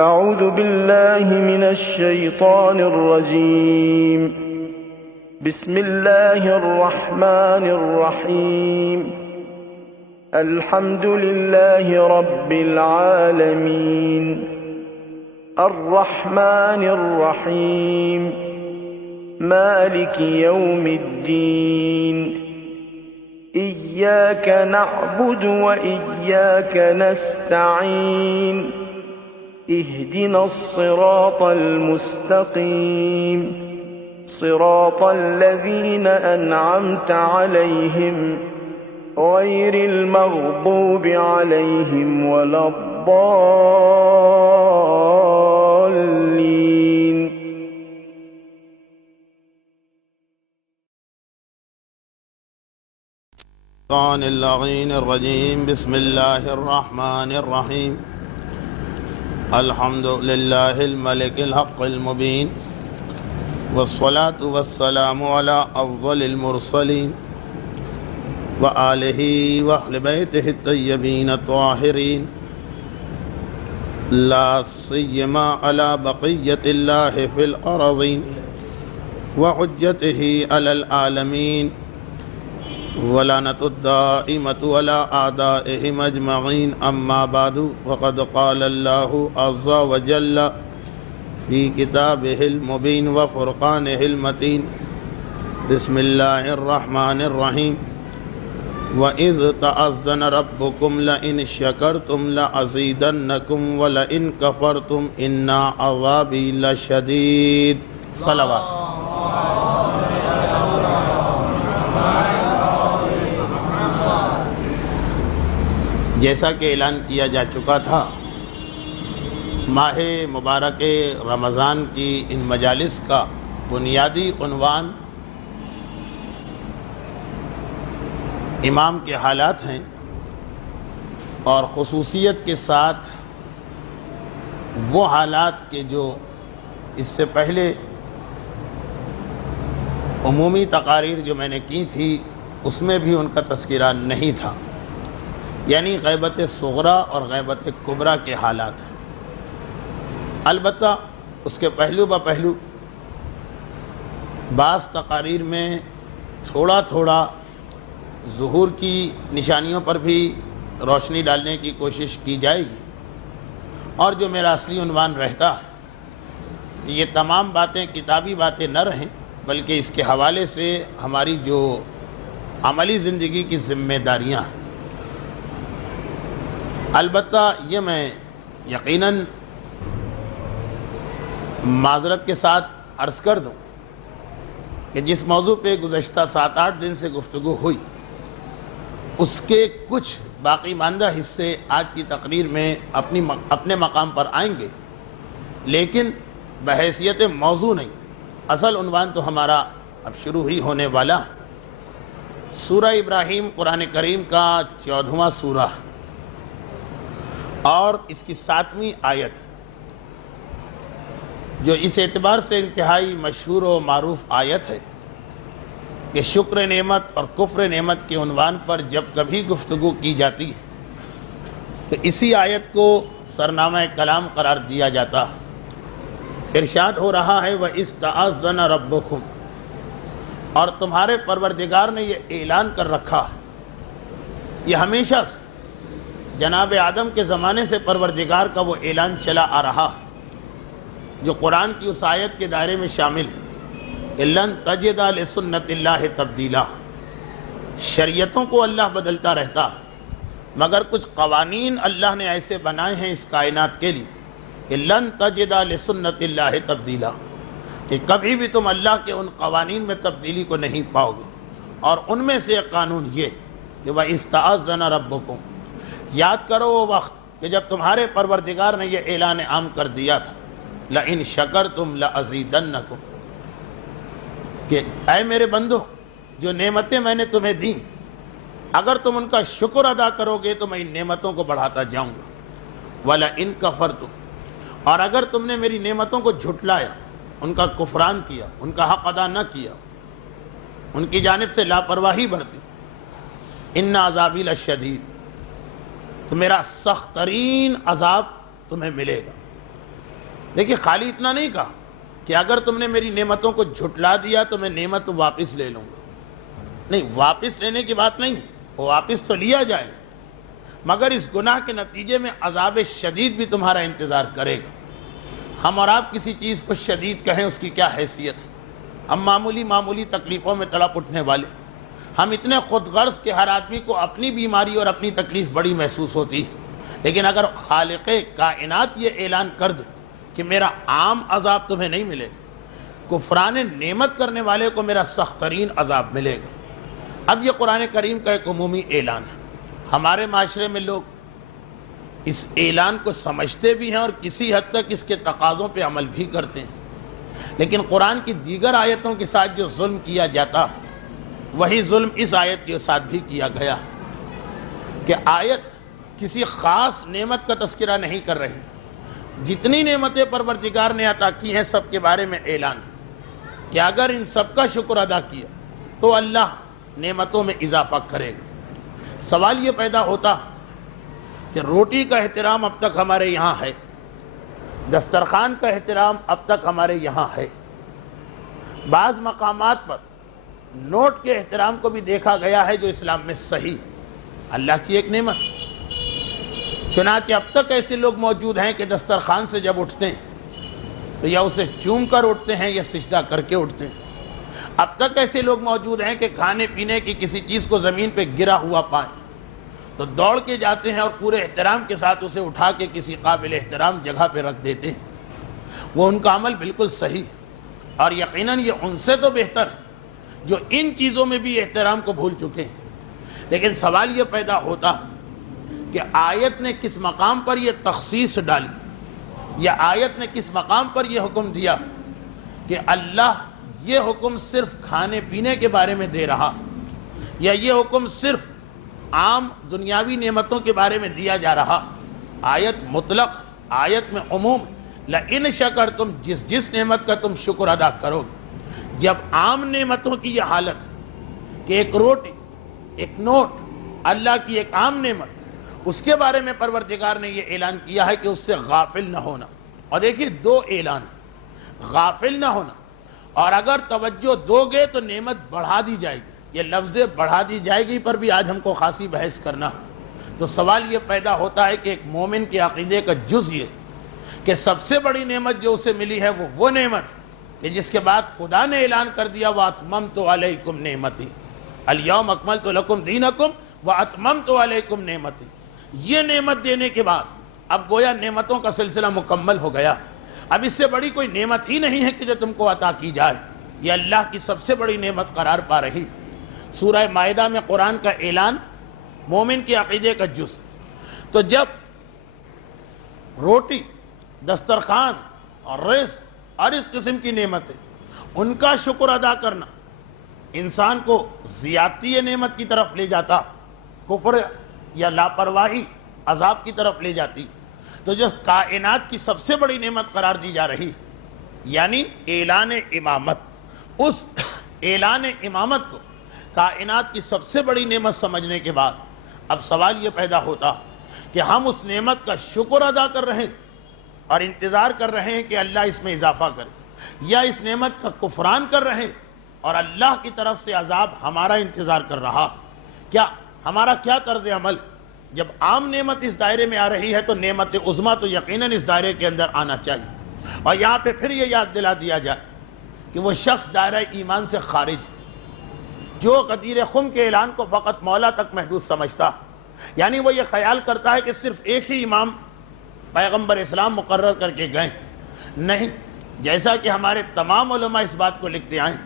أعوذ بالله من الشيطان الرجيم. بسم الله الرحمن الرحيم. الحمد لله رب العالمين الرحمن الرحيم مالك يوم الدين إياك نعبد وإياك نستعين اهدنا الصراط المستقيم صراط الذين أنعمت عليهم غير المغضوب عليهم ولا الضالين. الشيطان اللعين الرجيم. بسم الله الرحمن الرحيم. الحمد لله الملك الحق المبين، والصلاة والسلام على أفضل المرسلين وآله وأهل بيته الطيبين الطاهرين، لا سيما على بقية الله في الأرضين وحجته على العالمين، ولعنة الدائمة على أعدائهم أجمعين. أما بعد، وقد قال الله عز وجل في كتابه المبين وفرقانه المتين. بسم الله الرحمن الرحيم. وَإِذْ تَأَذَّنَ رَبُّكُمْ لَئِنْ شَكَرْتُمْ لَأَزِيدَنَّكُمْ وَلَئِنْ كَفَرْتُمْ إِنَّ عَذَابِي لَشَدِيدٌ. صلوات. جیسا کہ اعلان کیا جا چکا تھا، ماہ مبارک رمضان کی ان مجالس کا بنیادی عنوان امام کے حالات ہیں، اور خصوصیت کے ساتھ وہ حالات کے جو اس سے پہلے عمومی تقاریر جو میں نے کی تھی اس میں بھی ان کا تذکرہ نہیں تھا، یعنی غیبت صغرا اور غیبت کبریٰ کے حالات. البتہ اس کے پہلو بہ پہلو بعض تقاریر میں تھوڑا تھوڑا ظہور کی نشانیوں پر بھی روشنی ڈالنے کی کوشش کی جائے گی، اور جو میرا اصلی عنوان رہتا ہے کہ یہ تمام باتیں کتابی باتیں نہ رہیں، بلکہ اس کے حوالے سے ہماری جو عملی زندگی کی ذمہ داریاں ہیں. البتہ یہ میں یقیناً معذرت کے ساتھ عرض کر دوں کہ جس موضوع پہ گزشتہ 7-8 دن سے گفتگو ہوئی اس کے کچھ باقی ماندہ حصے آج کی تقریر میں اپنے مقام پر آئیں گے، لیکن بحیثیت موضوع نہیں. اصل عنوان تو ہمارا اب شروع ہی ہونے والا ہے. سورہ ابراہیم قرآن کریم کا 14واں سورہ اور اس کی 7ویں آیت، جو اس اعتبار سے انتہائی مشہور و معروف آیت ہے کہ شکر نعمت اور کفر نعمت کے عنوان پر جب کبھی گفتگو کی جاتی ہے تو اسی آیت کو سرنامہ کلام قرار دیا جاتا ہے. ارشاد ہو رہا ہے وَإِذْ تَأَذَّنَ رَبُّكُمْ، اور تمہارے پروردگار نے یہ اعلان کر رکھا ہے. یہ ہمیشہ سے جناب آدم کے زمانے سے پروردگار کا وہ اعلان چلا آ رہا ہے جو قرآن کی اس آیت کے دائرے میں شامل ہے کہ لَن تَجِدَ لِسُنَّتِ اللَّهِ تَبْدِيلًا. شریعتوں کو اللہ بدلتا رہتا ہے، مگر کچھ قوانین اللہ نے ایسے بنائے ہیں اس کائنات کے لیے کہ لَن تَجِدَ لِسُنَّتِ اللَّهِ تَبْدِيلًا، کہ کبھی بھی تم اللہ کے ان قوانین میں تبدیلی کو نہیں پاؤ گے. اور ان میں سے ایک قانون یہ کہ وَإِذْ تَأَذَّنَ رَبُّكُمْ، یاد کرو وہ وقت کہ جب تمہارے پروردگار نے یہ اعلان عام کر دیا تھا لَإِن شَكَرْتُمْ لَأَزِيدَنَّكُمْ، کہ اے میرے بندو جو نعمتیں میں نے تمہیں دیں اگر تم ان کا شکر ادا کرو گے تو میں ان نعمتوں کو بڑھاتا جاؤں گا. وَلَئِن كَفَرْتُمْ، اور اگر تم نے میری نعمتوں کو جھٹلایا، ان کا کفران کیا، ان کا حق ادا نہ کیا، ان کی جانب سے لاپرواہی برتی، ان عذابی لشدید، تو میرا سخت ترین عذاب تمہیں ملے گا. دیکھیے خالی اتنا نہیں کہا کہ اگر تم نے میری نعمتوں کو جھٹلا دیا تو میں نعمت واپس لے لوں گا، نہیں، واپس لینے کی بات نہیں، وہ واپس تو لیا جائے مگر اس گناہ کے نتیجے میں عذاب شدید بھی تمہارا انتظار کرے گا۔ ہم اور آپ کسی چیز کو شدید کہیں اس کی کیا حیثیت ہے؟ ہم معمولی تکلیفوں میں تڑپ اٹھنے والے، ہم اتنے خود غرض کہ ہر آدمی کو اپنی بیماری اور اپنی تکلیف بڑی محسوس ہوتی ہے، لیکن اگر خالق کائنات یہ اعلان کر دے کہ میرا عام عذاب تمہیں نہیں ملے گا، کفران نعمت کرنے والے کو میرا سخت ترین عذاب ملے گا۔ اب یہ قرآن کریم کا ایک عمومی اعلان ہے، ہمارے معاشرے میں لوگ اس اعلان کو سمجھتے بھی ہیں اور کسی حد تک اس کے تقاضوں پہ عمل بھی کرتے ہیں، لیکن قرآن کی دیگر آیتوں کے ساتھ جو ظلم کیا جاتا وہی ظلم اس آیت کے ساتھ بھی کیا گیا کہ آیت کسی خاص نعمت کا تذکرہ نہیں کر رہی، جتنی نعمتیں پروردگار نے عطا کی ہیں سب کے بارے میں اعلان کہ اگر ان سب کا شکر ادا کیا تو اللہ نعمتوں میں اضافہ کرے گا۔ سوال یہ پیدا ہوتا کہ روٹی کا احترام اب تک ہمارے یہاں ہے، دسترخوان کا احترام اب تک ہمارے یہاں ہے، بعض مقامات پر نوٹ کے احترام کو بھی دیکھا گیا ہے جو اسلام میں صحیح، اللہ کی ایک نعمت۔ چنانچہ اب تک ایسے لوگ موجود ہیں کہ دسترخوان سے جب اٹھتے ہیں تو یا اسے چوم کر اٹھتے ہیں یا سجدہ کر کے اٹھتے ہیں۔ اب تک ایسے لوگ موجود ہیں کہ کھانے پینے کی کسی چیز کو زمین پہ گرا ہوا پائیں تو دوڑ کے جاتے ہیں اور پورے احترام کے ساتھ اسے اٹھا کے کسی قابل احترام جگہ پہ رکھ دیتے ہیں۔ وہ ان کا عمل بالکل صحیح، اور یقیناً یہ ان سے تو بہتر ہے جو ان چیزوں میں بھی احترام کو بھول چکے ہیں۔ لیکن سوال یہ پیدا ہوتا کہ آیت نے کس مقام پر یہ تخصیص ڈالی، یا آیت نے کس مقام پر یہ حکم دیا کہ اللہ یہ حکم صرف کھانے پینے کے بارے میں دے رہا، یا یہ حکم صرف عام دنیاوی نعمتوں کے بارے میں دیا جا رہا۔ آیت مطلق، آیت میں عموم، لَإِن شَكَرْتُمْ، جس نعمت کا تم شکر ادا کرو گے۔ جب عام نعمتوں کی یہ حالت کہ ایک روٹی، ایک نوٹ، اللہ کی ایک عام نعمت، اس کے بارے میں پروردگار نے یہ اعلان کیا ہے کہ اس سے غافل نہ ہونا۔ اور دیکھیے دو اعلان، غافل نہ ہونا، اور اگر توجہ دو گے تو نعمت بڑھا دی جائے گی۔ یہ لفظ بڑھا دی جائے گی پر بھی آج ہم کو خاصی بحث کرنا، تو سوال یہ پیدا ہوتا ہے کہ ایک مومن کے عقیدے کا جز یہ کہ سب سے بڑی نعمت جو اسے ملی ہے وہ نعمت کہ جس کے بعد خدا نے اعلان کر دیا وَأَتْمَمْتُ عَلَيْكُمْ نِعْمَتِي الْيَوْمَ أَكْمَلْتُ لَكُمْ دِينَكُمْ وَأَتْمَمْتُ عَلَيْكُمْ نِعْمَتِي۔ یہ نعمت دینے کے بعد اب گویا نعمتوں کا سلسلہ مکمل ہو گیا، اب اس سے بڑی کوئی نعمت ہی نہیں ہے کہ جو تم کو عطا کی جائے، یہ اللہ کی سب سے بڑی نعمت قرار پا رہی۔ سورہ مائدہ میں قرآن کا اعلان مومن کے عقیدے کا جز۔ تو جب روٹی، دسترخوان اور رزق اور اس قسم کی نعمتیں، ان کا شکر ادا کرنا انسان کو زیادتی نعمت کی طرف لے جاتا، کفر یا لاپرواہی عذاب کی طرف لے جاتی، تو جو کائنات کی سب سے بڑی نعمت قرار دی جا رہی یعنی اعلان امامت، اس اعلان امامت کو کائنات کی سب سے بڑی نعمت سمجھنے کے بعد اب سوال یہ پیدا ہوتا کہ ہم اس نعمت کا شکر ادا کر رہے ہیں اور انتظار کر رہے ہیں کہ اللہ اس میں اضافہ کرے، یا اس نعمت کا کفران کر رہے ہیں اور اللہ کی طرف سے عذاب ہمارا انتظار کر رہا۔ ہمارا کیا طرز عمل؟ جب عام نعمت اس دائرے میں آ رہی ہے تو نعمت عظمیٰ تو یقیناً اس دائرے کے اندر آنا چاہیے، اور یہاں پہ پھر یہ یاد دلا دیا جائے کہ وہ شخص دائرہ ایمان سے خارج ہے جو غدیر خم کے اعلان کو فقط مولا تک محدود سمجھتا، یعنی وہ یہ خیال کرتا ہے کہ صرف ایک ہی امام پیغمبر اسلام مقرر کر کے گئے، نہیں، جیسا کہ ہمارے تمام علماء اس بات کو لکھتے آئے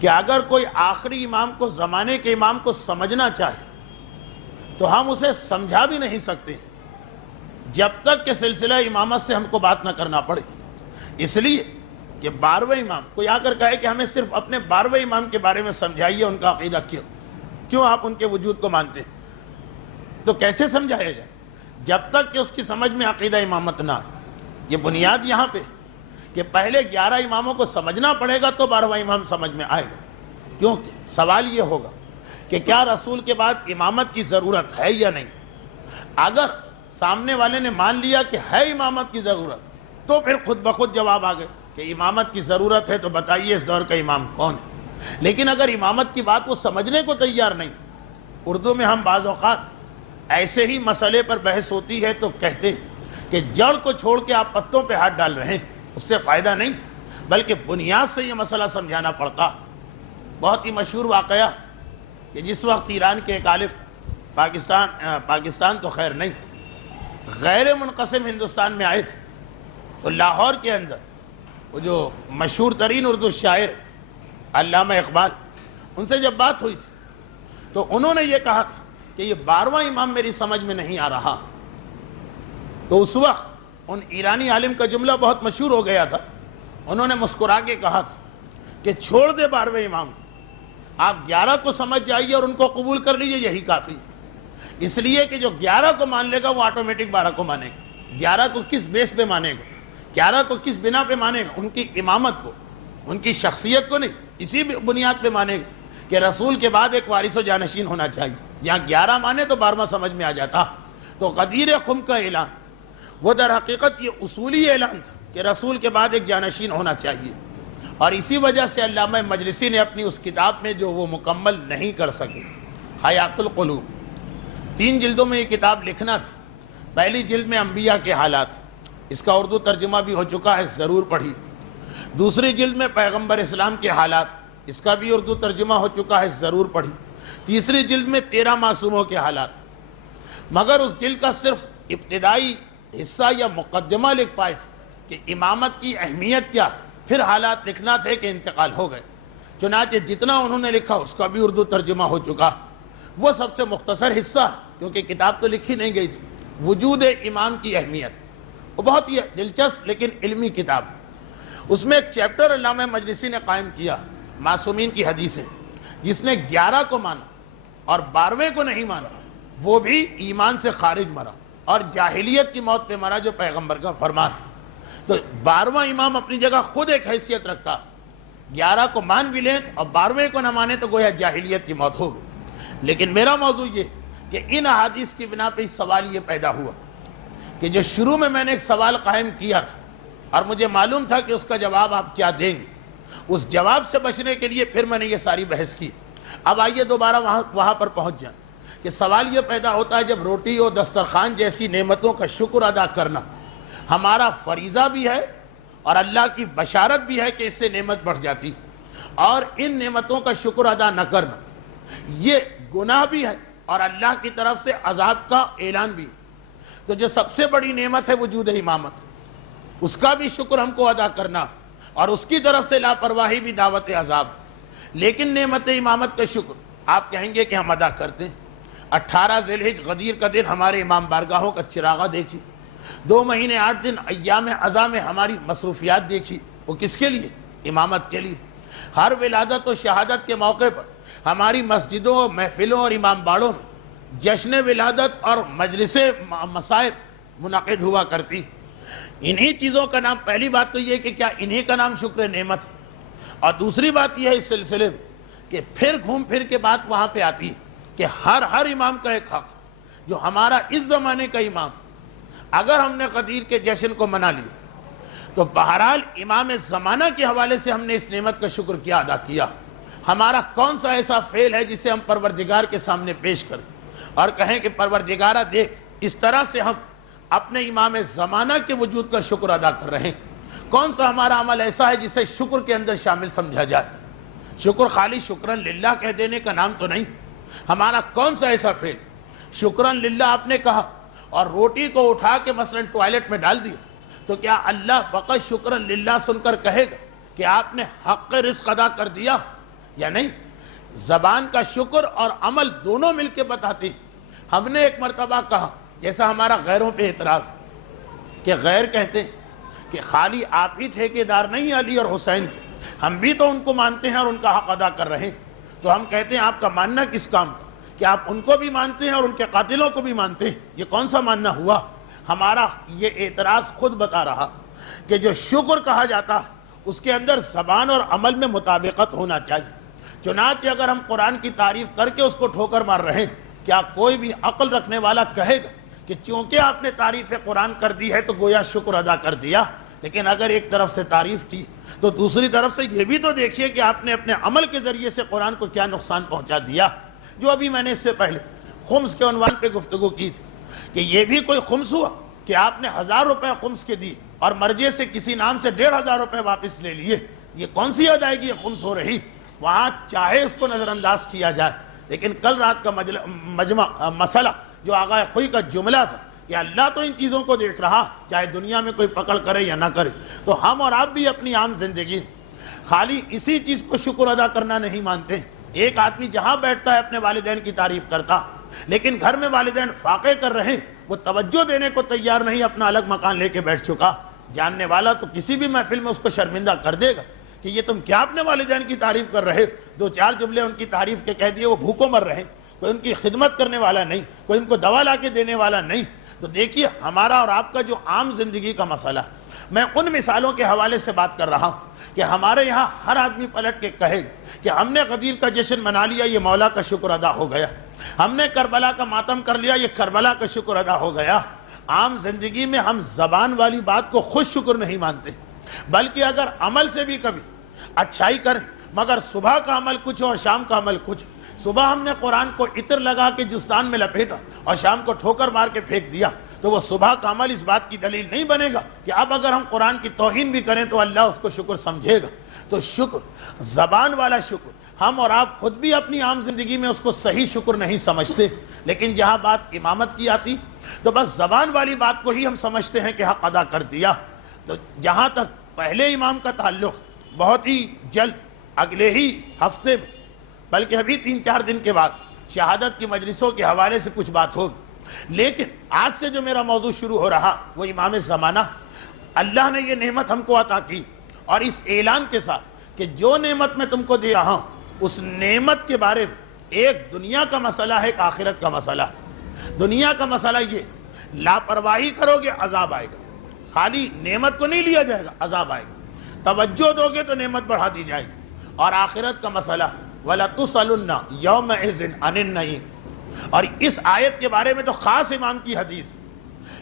کہ اگر کوئی آخری امام کو زمانے کے امام کو سمجھنا چاہے تو ہم اسے سمجھا بھی نہیں سکتے جب تک کہ سلسلہ امامت سے ہم کو بات نہ کرنا پڑے۔ اس لیے کہ 12ویں امام کوئی آ کر کہے کہ ہمیں صرف اپنے 12ویں امام کے بارے میں سمجھائیے، ان کا عقیدہ کیوں آپ ان کے وجود کو مانتے ہیں، تو کیسے سمجھایا جائے جب تک کہ اس کی سمجھ میں عقیدہ امامت نہ آئے۔ یہ بنیاد یہاں پہ کہ پہلے 11 اماموں کو سمجھنا پڑے گا تو 12واں امام سمجھ میں آئے گا، کیونکہ سوال یہ ہوگا کہ کیا رسول کے بعد امامت کی ضرورت ہے یا نہیں۔ اگر سامنے والے نے مان لیا کہ ہے امامت کی ضرورت تو پھر خود بخود جواب آ گئے کہ امامت کی ضرورت ہے تو بتائیے اس دور کا امام کون ہے. لیکن اگر امامت کی بات وہ سمجھنے کو تیار نہیں، اردو میں ہم بعض اوقات ایسے ہی مسئلے پر بحث ہوتی ہے تو کہتے ہیں کہ جڑ کو چھوڑ کے آپ پتوں پہ ہاتھ ڈال رہے ہیں، اس سے فائدہ نہیں، بلکہ بنیاد سے یہ مسئلہ سمجھانا پڑتا. بہت ہی مشہور واقعہ کہ جس وقت ایران کے ایک عالم پاکستان تو خیر نہیں، غیر منقسم ہندوستان میں آئے تھے، تو لاہور کے اندر وہ جو مشہور ترین اردو شاعر علامہ اقبال، ان سے جب بات ہوئی تھی تو انہوں نے یہ کہا کہ یہ 12واں امام میری سمجھ میں نہیں آ رہا. تو اس وقت ان ایرانی عالم کا جملہ بہت مشہور ہو گیا تھا. انہوں نے مسکرا کے کہا تھا کہ چھوڑ دے 12ویں امام، آپ 11 کو سمجھ جائیے اور ان کو قبول کر لیجئے، یہی کافی. اس لیے کہ جو 11 کو مان لے گا وہ آٹومیٹک 12 کو مانے گا. 11 کو کس بیس پہ مانے گا، 11 کو کس بنا پہ مانے گا؟ ان کی امامت کو، ان کی شخصیت کو نہیں، اسی بنیاد پہ مانے گا کہ رسول کے بعد ایک وارث و جانشین ہونا چاہیے. جہاں 11 مانے تو 12واں سمجھ میں آ جاتا. تو غدیر خم کا اعلان وہ در حقیقت یہ اصولی اعلان تھا کہ رسول کے بعد ایک جانشین ہونا چاہیے. اور اسی وجہ سے علامہ مجلسی نے اپنی اس کتاب میں جو وہ مکمل نہیں کر سکے، حیات القلوب، 3 جلدوں میں یہ کتاب لکھنا تھی. پہلی جلد میں انبیاء کے حالات، اس کا اردو ترجمہ بھی ہو چکا ہے، ضرور پڑھی. دوسری جلد میں پیغمبر اسلام کے حالات، اس کا بھی اردو ترجمہ ہو چکا ہے، ضرور پڑھی. تیسری جلد میں 13 معصوموں کے حالات. مگر اس جلد کا صرف ابتدائی حصہ یا مقدمہ لکھ پائے تھے کہ امامت کی اہمیت کیا، پھر حالات لکھنا تھے کہ انتقال ہو گئے. چنانچہ جتنا انہوں نے لکھا اس کا بھی اردو ترجمہ ہو چکا. وہ سب سے مختصر حصہ، کیونکہ کتاب تو لکھی نہیں گئی تھی، وجود امام کی اہمیت، وہ بہت ہی دلچسپ لیکن علمی کتاب ہے. اس میں ایک چیپٹر علامہ مجلسی نے قائم کیا، معصومین کی حدیثیں. جس نے 11 کو مانا اور 12ویں کو نہیں مانا وہ بھی ایمان سے خارج مرا اور جاہلیت کی موت پہ مرا، جو پیغمبر کا فرمان. تو 12واں امام اپنی جگہ خود ایک حیثیت رکھتا. 11 کو مان بھی لیں اور 12ویں کو نہ مانے تو گویا جاہلیت کی موت ہوگی. لیکن میرا موضوع یہ کہ ان احادیث کی بنا پہ اس سوال یہ پیدا ہوا کہ جو شروع میں نے ایک سوال قائم کیا تھا اور مجھے معلوم تھا کہ اس کا جواب آپ کیا دیں گے، اس جواب سے بچنے کے لیے پھر میں نے یہ ساری بحث کی. اب آئیے دوبارہ وہاں پر پہنچ جائیں کہ سوال یہ پیدا ہوتا ہے جب روٹی اور دسترخوان جیسی نعمتوں کا شکر ادا کرنا ہمارا فریضہ بھی ہے اور اللہ کی بشارت بھی ہے کہ اس سے نعمت بڑھ جاتی، اور ان نعمتوں کا شکر ادا نہ کرنا یہ گناہ بھی ہے اور اللہ کی طرف سے عذاب کا اعلان بھی. تو جو سب سے بڑی نعمت ہے وجود امامت، اس کا بھی شکر ہم کو ادا کرنا، اور اس کی طرف سے لاپرواہی بھی دعوت عذاب. لیکن نعمت امامت کا شکر آپ کہیں گے کہ ہم ادا کرتے ہیں. 18 ذی الحج غدیر کا دن ہمارے امام بارگاہوں کا چراغا دیکھی، 2 مہینے 8 دن ایام عزا میں ہماری مصروفیات دیکھی. وہ کس کے لیے؟ امامت کے لیے. ہر ولادت و شہادت کے موقع پر ہماری مسجدوں، محفلوں اور امام باڑوں میں جشن ولادت اور مجلس مصائب منعقد ہوا کرتی. انہی چیزوں کا نام، پہلی بات تو یہ کہ کیا انہی کا نام شکر نعمت ہے، اور دوسری بات یہ ہے اس سلسلے میں کہ پھر گھوم پھر کے بات وہاں پہ آتی ہے کہ ہر امام کا ایک حق، جو ہمارا اس زمانے کا امام، اگر ہم نے غدیر کے جشن کو منا لیا تو بہرحال امام زمانہ کے حوالے سے ہم نے اس نعمت کا شکر کیا ادا کیا. ہمارا کون سا ایسا فعل ہے جسے ہم پروردگار کے سامنے پیش کریں اور کہیں کہ پروردگارہ دیکھ، اس طرح سے ہم اپنے امام زمانہ کے وجود کا شکر ادا کر رہے ہیں. کون سا ہمارا عمل ایسا ہے جسے شکر کے اندر شامل سمجھا جائے؟ شکر خالی شکرن للہ کہہ دینے کا نام تو نہیں. ہمارا کون سا ایسا فعل، شکرن للہ آپ نے کہا اور روٹی کو اٹھا کے مثلا ٹوائلٹ میں ڈال دیا، تو کیا اللہ فقط شکرن للہ سن کر کہے گا کہ آپ نے حق رزق ادا کر دیا یا نہیں؟ زبان کا شکر اور عمل دونوں مل کے بتاتے ہیں. ہم نے ایک مرتبہ کہا، جیسا ہمارا غیروں پہ اعتراض کہ غیر کہتے ہیں کہ خالی آپ ہی ٹھیکیدار نہیں علی اور حسین کے، ہم بھی تو ان کو مانتے ہیں اور ان کا حق ادا کر رہے ہیں. تو ہم کہتے ہیں آپ کا ماننا کس کام کا کہ آپ ان کو بھی مانتے ہیں اور ان کے قاتلوں کو بھی مانتے ہیں؟ یہ کون سا ماننا ہوا؟ ہمارا یہ اعتراض خود بتا رہا کہ جو شکر کہا جاتا ہے اس کے اندر زبان اور عمل میں مطابقت ہونا چاہیے. چنانچہ اگر ہم قرآن کی تعریف کر کے اس کو ٹھوکر مار رہے ہیں، کیا کوئی بھی عقل رکھنے والا کہے گا کہ چونکہ آپ نے تعریف قرآن کر دی ہے تو گویا شکر ادا کر دیا؟ لیکن اگر ایک طرف سے تعریف کی تو دوسری طرف سے یہ بھی تو دیکھیے کہ آپ نے اپنے عمل کے ذریعے سے قرآن کو کیا نقصان پہنچا دیا. جو ابھی میں نے اس سے پہلے خمس کے عنوان پہ گفتگو کی تھی کہ یہ بھی کوئی خمس ہوا کہ آپ نے 1000 روپے خمس کے دیے اور مرجے سے کسی نام سے 1500 روپے واپس لے لیے. یہ کون سی ادائیگی خمس ہو رہی؟ وہاں چاہے اس کو نظر انداز کیا جائے، لیکن کل رات کا مسئلہ جو آغا خوئی کا جملہ تھا کہ اللہ تو ان چیزوں کو دیکھ رہا، چاہے دنیا میں کوئی پکڑ کرے یا نہ کرے. تو ہم اور آپ بھی اپنی عام زندگی خالی اسی چیز کو شکر ادا کرنا نہیں مانتے. ایک آدمی جہاں بیٹھتا ہے اپنے والدین کی تعریف کرتا، لیکن گھر میں والدین فاقے کر رہے، وہ توجہ دینے کو تیار نہیں، اپنا الگ مکان لے کے بیٹھ چکا. جاننے والا تو کسی بھی محفل میں اس کو شرمندہ کر دے گا کہ یہ تم کیا اپنے والدین کی تعریف کر رہے. 2-4 جملے ان کی تعریف کے کہہ دیے، وہ بھوکوں مر رہے، کوئی ان کی خدمت کرنے والا نہیں، کوئی ان کو دوا لا کے دینے والا نہیں. تو دیکھیے ہمارا اور آپ کا جو عام زندگی کا مسئلہ، میں ان مثالوں کے حوالے سے بات کر رہا ہوں کہ ہمارے یہاں ہر آدمی پلٹ کے کہے گا کہ ہم نے غدیر کا جشن منا لیا، یہ مولا کا شکر ادا ہو گیا. ہم نے کربلا کا ماتم کر لیا، یہ کربلا کا شکر ادا ہو گیا. عام زندگی میں ہم زبان والی بات کو خود شکر نہیں مانتے، بلکہ اگر عمل سے بھی کبھی اچھائی کریں، مگر صبح کا عمل کچھ اور شام کا عمل کچھ. صبح ہم نے قرآن کو عطر لگا کے جستان میں لپیٹا اور شام کو ٹھوکر مار کے پھینک دیا، تو وہ صبح کا عمل اس بات کی دلیل نہیں بنے گا کہ اب اگر ہم قرآن کی توہین بھی کریں تو اللہ اس کو شکر سمجھے گا. تو شکر، زبان والا شکر، ہم اور آپ خود بھی اپنی عام زندگی میں اس کو صحیح شکر نہیں سمجھتے. لیکن جہاں بات امامت کی آتی تو بس زبان والی بات کو ہی ہم سمجھتے ہیں کہ حق ادا کر دیا. تو جہاں تک پہلے امام کا تعلق، بہت ہی جلد اگلے ہی ہفتے میں، بلکہ ابھی 3-4 دن کے بعد شہادت کی مجلسوں کے حوالے سے کچھ بات ہوگی. لیکن آج سے جو میرا موضوع شروع ہو رہا وہ امام زمانہ. اللہ نے یہ نعمت ہم کو عطا کی اور اس اعلان کے ساتھ کہ جو نعمت میں تم کو دے رہا ہوں اس نعمت کے بارے میں ایک دنیا کا مسئلہ ہے، ایک آخرت کا مسئلہ ہے. دنیا کا مسئلہ یہ، لاپرواہی کرو گے عذاب آئے گا. خالی نعمت کو نہیں لیا جائے گا، عذاب آئے گا. توجہ دو گے تو نعمت بڑھا دی جائے گی. اور آخرت کا مسئلہ وَلَتُسْأَلُنَّ يَوْمَئِذٍ عَنِ النَّعِيمِ. اور اس آیت کے بارے میں تو خاص امام کی حدیث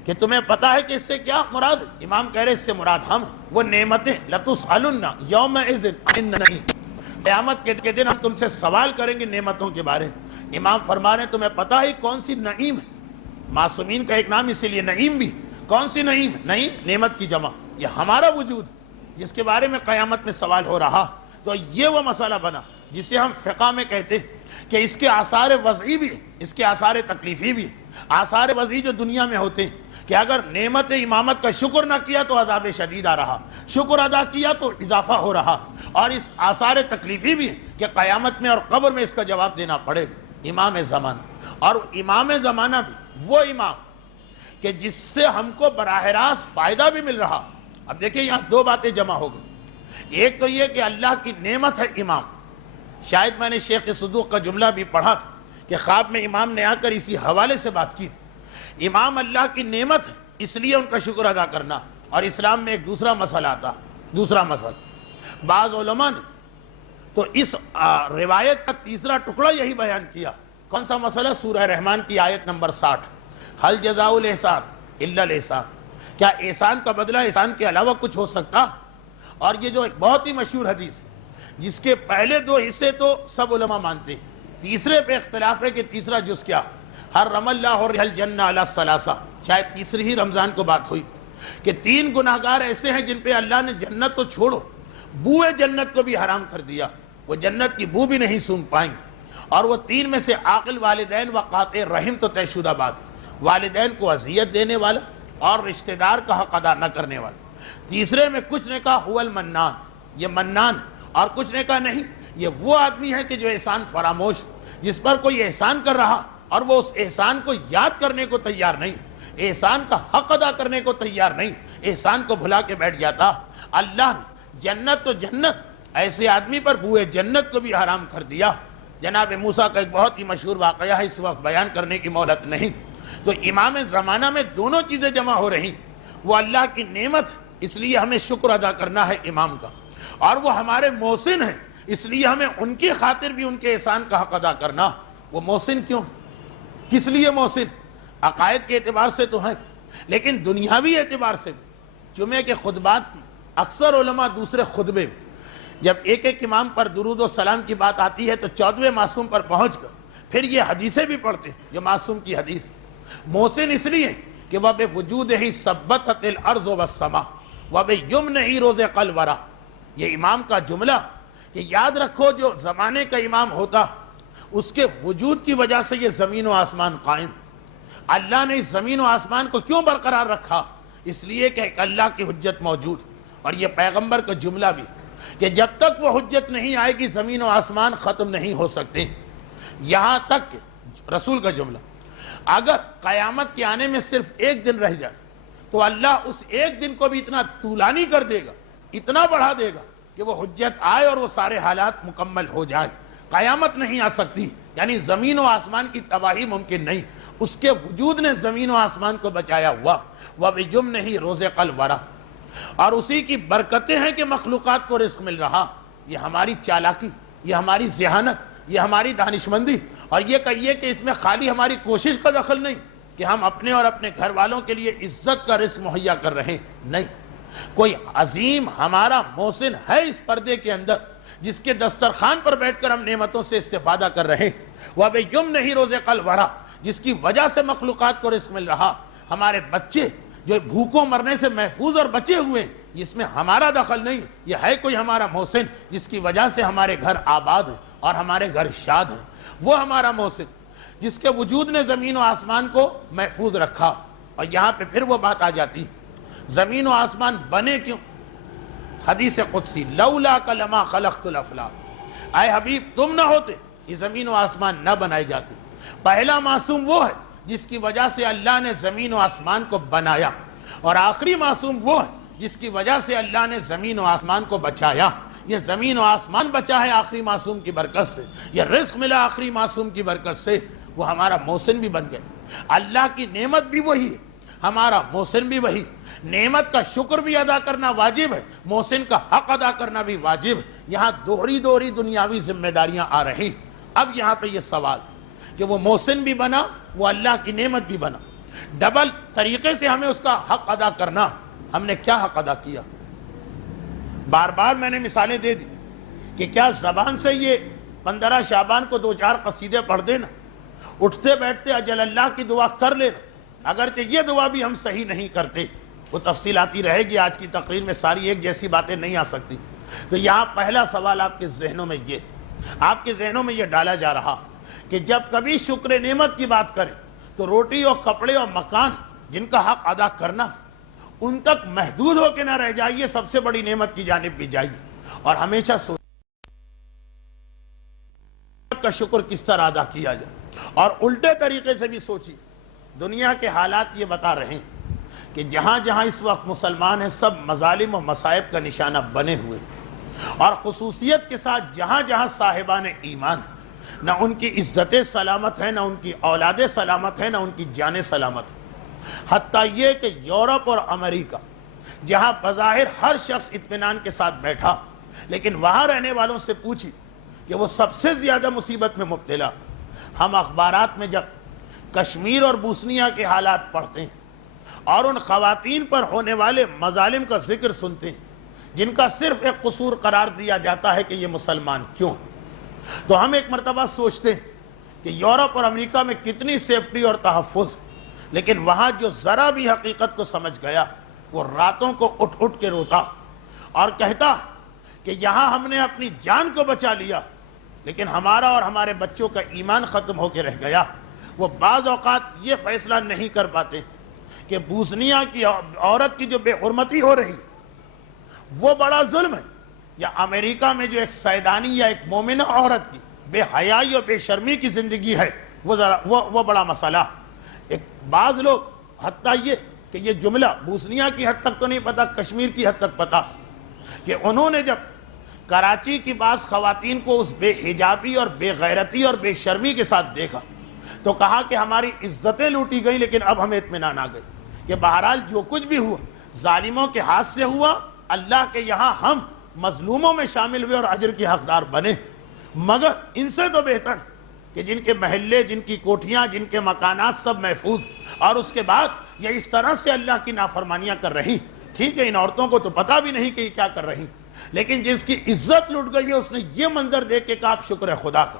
کہ تمہیں پتا ہے کہ اس سے کیا مراد ہے؟ امام کہہ رہے اس سے مراد ہم وہ نعمتیں، لَتُسْأَلُنَّ يَوْمَئِذٍ عَنِ النَّعِيمِ. قیامت کے دن ہم تم سے سوال کریں گے نعمتوں کے بارے میں. امام فرما رہے ہیں تمہیں پتا ہے کون سی نعیم ہے؟ معصومین کا ایک نام اسی لیے نعیم بھی. کون سی نعیم؟ نعیم نعمت کی جمع. یہ ہمارا وجود جس کے بارے میں قیامت میں سوال ہو رہا. تو یہ وہ مسئلہ بنا جسے ہم فقہ میں کہتے ہیں کہ اس کے آثار وضعی بھی ہیں، اس کے آثار تکلیفی بھی ہیں. آثار وضعی جو دنیا میں ہوتے ہیں کہ اگر نعمت امامت کا شکر نہ کیا تو عذاب شدید آ رہا، شکر ادا کیا تو اضافہ ہو رہا. اور اس آثار تکلیفی بھی ہیں کہ قیامت میں اور قبر میں اس کا جواب دینا پڑے گا. امام زمانہ، اور امام زمانہ بھی وہ امام کہ جس سے ہم کو براہ راست فائدہ بھی مل رہا. اب دیکھیں یہاں 2 باتیں جمع ہو گئی. ایک تو یہ کہ اللہ کی نعمت ہے امام. شاید میں نے شیخ صدوق کا جملہ بھی پڑھا تھا کہ خواب میں امام نے آ کر اسی حوالے سے بات کی تھی. امام اللہ کی نعمت ہے، اس لیے ان کا شکر ادا کرنا. اور اسلام میں ایک دوسرا مسئلہ آتا. دوسرا مسئلہ بعض علماء نے تو اس روایت کا تیسرا ٹکڑا یہی بیان کیا. کون سا مسئلہ؟ سورہ رحمان کی آیت نمبر 60، حل جزاء الاحسان الا الاحسان. کیا احسان کا بدلہ احسان کے علاوہ کچھ ہو سکتا؟ اور یہ جو ایک بہت ہی مشہور حدیث ہے جس کے پہلے 2 حصے تو سب علماء مانتے ہیں، تیسرے پہ اختلاف ہے کہ تیسرا جز کیا. حرم اللہ الجنہ علی الثلاثہ. شاید تیسری ہی رمضان کو بات ہوئی کہ 3 گناہگار ایسے ہیں جن پہ اللہ نے جنت تو چھوڑو بوئے جنت کو بھی حرام کر دیا. وہ جنت کی بو بھی نہیں سونگھ پائیں. اور وہ 3 میں سے عاقل والدین و قاطع رحم تو طے شدہ بات ہے. والدین کو اذیت دینے والا اور رشتہ دار کا حق ادا نہ کرنے والا. تیسرے میں کچھ نے کہا هو المنان، یہ منان. اور کچھ نے کہا نہیں، یہ وہ آدمی ہے کہ جو احسان فراموش، جس پر کوئی احسان کر رہا اور وہ اس احسان کو یاد کرنے کو تیار نہیں، احسان کا حق ادا کرنے کو تیار نہیں، احسان کو بھلا کے بیٹھ جاتا. اللہ نے جنت تو جنت، ایسے آدمی پر بوئے جنت کو بھی حرام کر دیا. جناب موسیٰ کا ایک بہت ہی مشہور واقعہ ہے، اس وقت بیان کرنے کی مہلت نہیں. تو امام زمانہ میں دونوں چیزیں جمع ہو رہی. وہ اللہ کی نعمت، اس لیے ہمیں شکر ادا کرنا ہے امام کا. اور وہ ہمارے محسن ہیں، اس لیے ہمیں ان کی خاطر بھی ان کے احسان کا حق ادا کرنا. وہ محسن کیوں؟ کس لیے محسن؟ عقائد کے اعتبار سے تو ہیں، لیکن دنیاوی اعتبار سے جمعے کے خطبات میں اکثر علماء دوسرے خطبے میں جب ایک ایک امام پر درود و سلام کی بات آتی ہے تو 14ویں معصوم پر پہنچ کر پھر یہ حدیثیں بھی پڑھتے ہیں جو معصوم کی حدیث محسن اس لیے کہ وَبِوُجُودِهِ ثَبَّتَتِ الْأَرْضُ وَالسَّمَاءُ وَبِيُمْنِهِ رُزِقَ الْوَرَى، یہ امام کا جملہ کہ یاد رکھو جو زمانے کا امام ہوتا اس کے وجود کی وجہ سے یہ زمین و آسمان قائم. اللہ نے اس زمین و آسمان کو کیوں برقرار رکھا؟ اس لیے کہ ایک اللہ کی حجت موجود، اور یہ پیغمبر کا جملہ بھی کہ جب تک وہ حجت نہیں آئے گی زمین و آسمان ختم نہیں ہو سکتے. یہاں تک کہ رسول کا جملہ اگر قیامت کے آنے میں صرف ایک دن رہ جائے تو اللہ اس ایک دن کو بھی اتنا طولانی کر دے گا، اتنا بڑھا دے گا کہ وہ حجت آئے اور وہ سارے حالات مکمل ہو جائے. قیامت نہیں آ سکتی، یعنی زمین و آسمان کی تباہی ممکن نہیں. اس کے وجود نے زمین و آسمان کو بچایا ہوا. وَبِيُمْنِهِ رُزِقَ الْوَرَى، اور اسی کی برکتیں ہیں کہ مخلوقات کو رزق مل رہا. یہ ہماری چالاکی، یہ ہماری ذہانت، یہ ہماری دانشمندی، اور یہ کہیے کہ اس میں خالی ہماری کوشش کا دخل نہیں کہ ہم اپنے اور اپنے گھر والوں کے لیے عزت کا رزق مہیا کر رہے ہیں. نہیں، کوئی عظیم ہمارا محسن ہے اس پردے کے اندر جس کے دسترخوان پر بیٹھ کر ہم نعمتوں سے استفادہ کر رہے ہیں. وَبِيُمْنِهِ رُزِقَ الْوَرَى، جس کی وجہ سے مخلوقات کو رزق مل رہا. ہمارے بچے جو بھوکوں مرنے سے محفوظ اور بچے ہوئے، اس میں ہمارا دخل نہیں. یہ ہے کوئی ہمارا محسن جس کی وجہ سے ہمارے گھر آباد ہیں اور ہمارے گھر شاد ہیں. وہ ہمارا محسن جس کے وجود نے زمین و آسمان کو محفوظ رکھا. اور یہاں پہ پھر وہ بات آ جاتی، زمین و آسمان بنے کیوں؟ حدیث قدسی لولاک لما خلقت الافلاک، اے حبیب تم نہ ہوتے یہ زمین و آسمان نہ بنائے جاتے. پہلا معصوم وہ ہے جس کی وجہ سے اللہ نے زمین و آسمان کو بنایا، اور آخری معصوم وہ ہے جس کی وجہ سے اللہ نے زمین و آسمان کو بچایا. یہ زمین و آسمان بچا ہے آخری معصوم کی برکت سے، یہ رزق ملا آخری معصوم کی برکت سے. وہ ہمارا محسن بھی بن گئے. اللہ کی نعمت بھی وہی ہے، ہمارا محسن بھی وہی. نعمت کا شکر بھی ادا کرنا واجب ہے، محسن کا حق ادا کرنا بھی واجب ہے. یہاں دوہری دنیاوی ذمہ داریاں آ رہی. اب یہاں پہ یہ سوال کہ وہ محسن بھی بنا، وہ اللہ کی نعمت بھی بنا، ڈبل طریقے سے ہمیں اس کا حق ادا کرنا. ہم نے کیا حق ادا کیا؟ بار بار میں نے مثالیں دے دی کہ کیا زبان سے یہ 15 شعبان کو 2-4 قصیدے پڑھ دینا، اٹھتے بیٹھتے اجل اللہ کی دعا کر لینا، اگرچہ یہ دعا بھی ہم صحیح نہیں کرتے، وہ تفصیل آتی رہے گی. آج کی تقریر میں ساری ایک جیسی باتیں نہیں آ سکتی. تو یہاں پہلا سوال آپ کے ذہنوں میں یہ ڈالا جا رہا کہ جب کبھی شکر نعمت کی بات کریں تو روٹی اور کپڑے اور مکان جن کا حق ادا کرنا ان تک محدود ہو کے نہ رہ جائیے، سب سے بڑی نعمت کی جانب بھی جائیے. اور ہمیشہ کا شکر کس طرح ادا کیا جائے، اور الٹے طریقے سے بھی سوچی. دنیا کے حالات یہ بتا رہے ہیں کہ جہاں جہاں اس وقت مسلمان ہیں سب مظالم و مصائب کا نشانہ بنے ہوئے، اور خصوصیت کے ساتھ جہاں جہاں صاحبان ایمان، نہ ان کی عزتیں سلامت ہیں، نہ ان کی اولادیں سلامت ہیں، نہ ان کی جانیں سلامت ہیں. حتیٰ یہ کہ یورپ اور امریکہ جہاں بظاہر ہر شخص اطمینان کے ساتھ بیٹھا، لیکن وہاں رہنے والوں سے پوچھی کہ وہ سب سے زیادہ مصیبت میں مبتلا. ہم اخبارات میں جب کشمیر اور بوسنیا کے حالات پڑھتے ہیں اور ان خواتین پر ہونے والے مظالم کا ذکر سنتے ہیں جن کا صرف ایک قصور قرار دیا جاتا ہے کہ یہ مسلمان کیوں، تو ہم ایک مرتبہ سوچتے ہیں کہ یورپ اور امریکہ میں کتنی سیفٹی اور تحفظ، لیکن وہاں جو ذرا بھی حقیقت کو سمجھ گیا وہ راتوں کو اٹھ کے روتا اور کہتا کہ یہاں ہم نے اپنی جان کو بچا لیا لیکن ہمارا اور ہمارے بچوں کا ایمان ختم ہو کے رہ گیا. وہ بعض اوقات یہ فیصلہ نہیں کر پاتے کہ بوسنیا کی عورت کی جو بے حرمتی ہو رہی وہ بڑا ظلم ہے، یا امریکہ میں جو ایک سیدانی یا ایک مومنہ عورت کی بے حیائی اور بے شرمی کی زندگی ہے وہ بڑا مسئلہ. ایک بعض لوگ حتیٰ یہ کہ یہ جملہ بوسنیا کی حد تک تو نہیں پتا، کشمیر کی حد تک پتا، کہ انہوں نے جب کراچی کی بعض خواتین کو اس بے حجابی اور بے غیرتی اور بے شرمی کے ساتھ دیکھا تو کہا کہ ہماری عزتیں لوٹی گئیں لیکن اب ہمیں اطمینان آ گئی کہ بہرحال جو کچھ بھی ہوا ظالموں کے ہاتھ سے ہوا، اللہ کے یہاں ہم مظلوموں میں شامل ہوئے اور اجر کے حقدار بنے. مگر ان سے تو بہتر کہ جن کے محلے، جن کی کوٹھیاں، جن کے مکانات سب محفوظ، اور اس کے بعد یہ اس طرح سے اللہ کی نافرمانیاں کر رہی ٹھیک ہے ان عورتوں کو تو پتا بھی نہیں کہ یہ کیا کر رہی، لیکن جس کی عزت لٹ گئی ہے اس نے یہ منظر دیکھ کے کہا شکر ہے خدا کا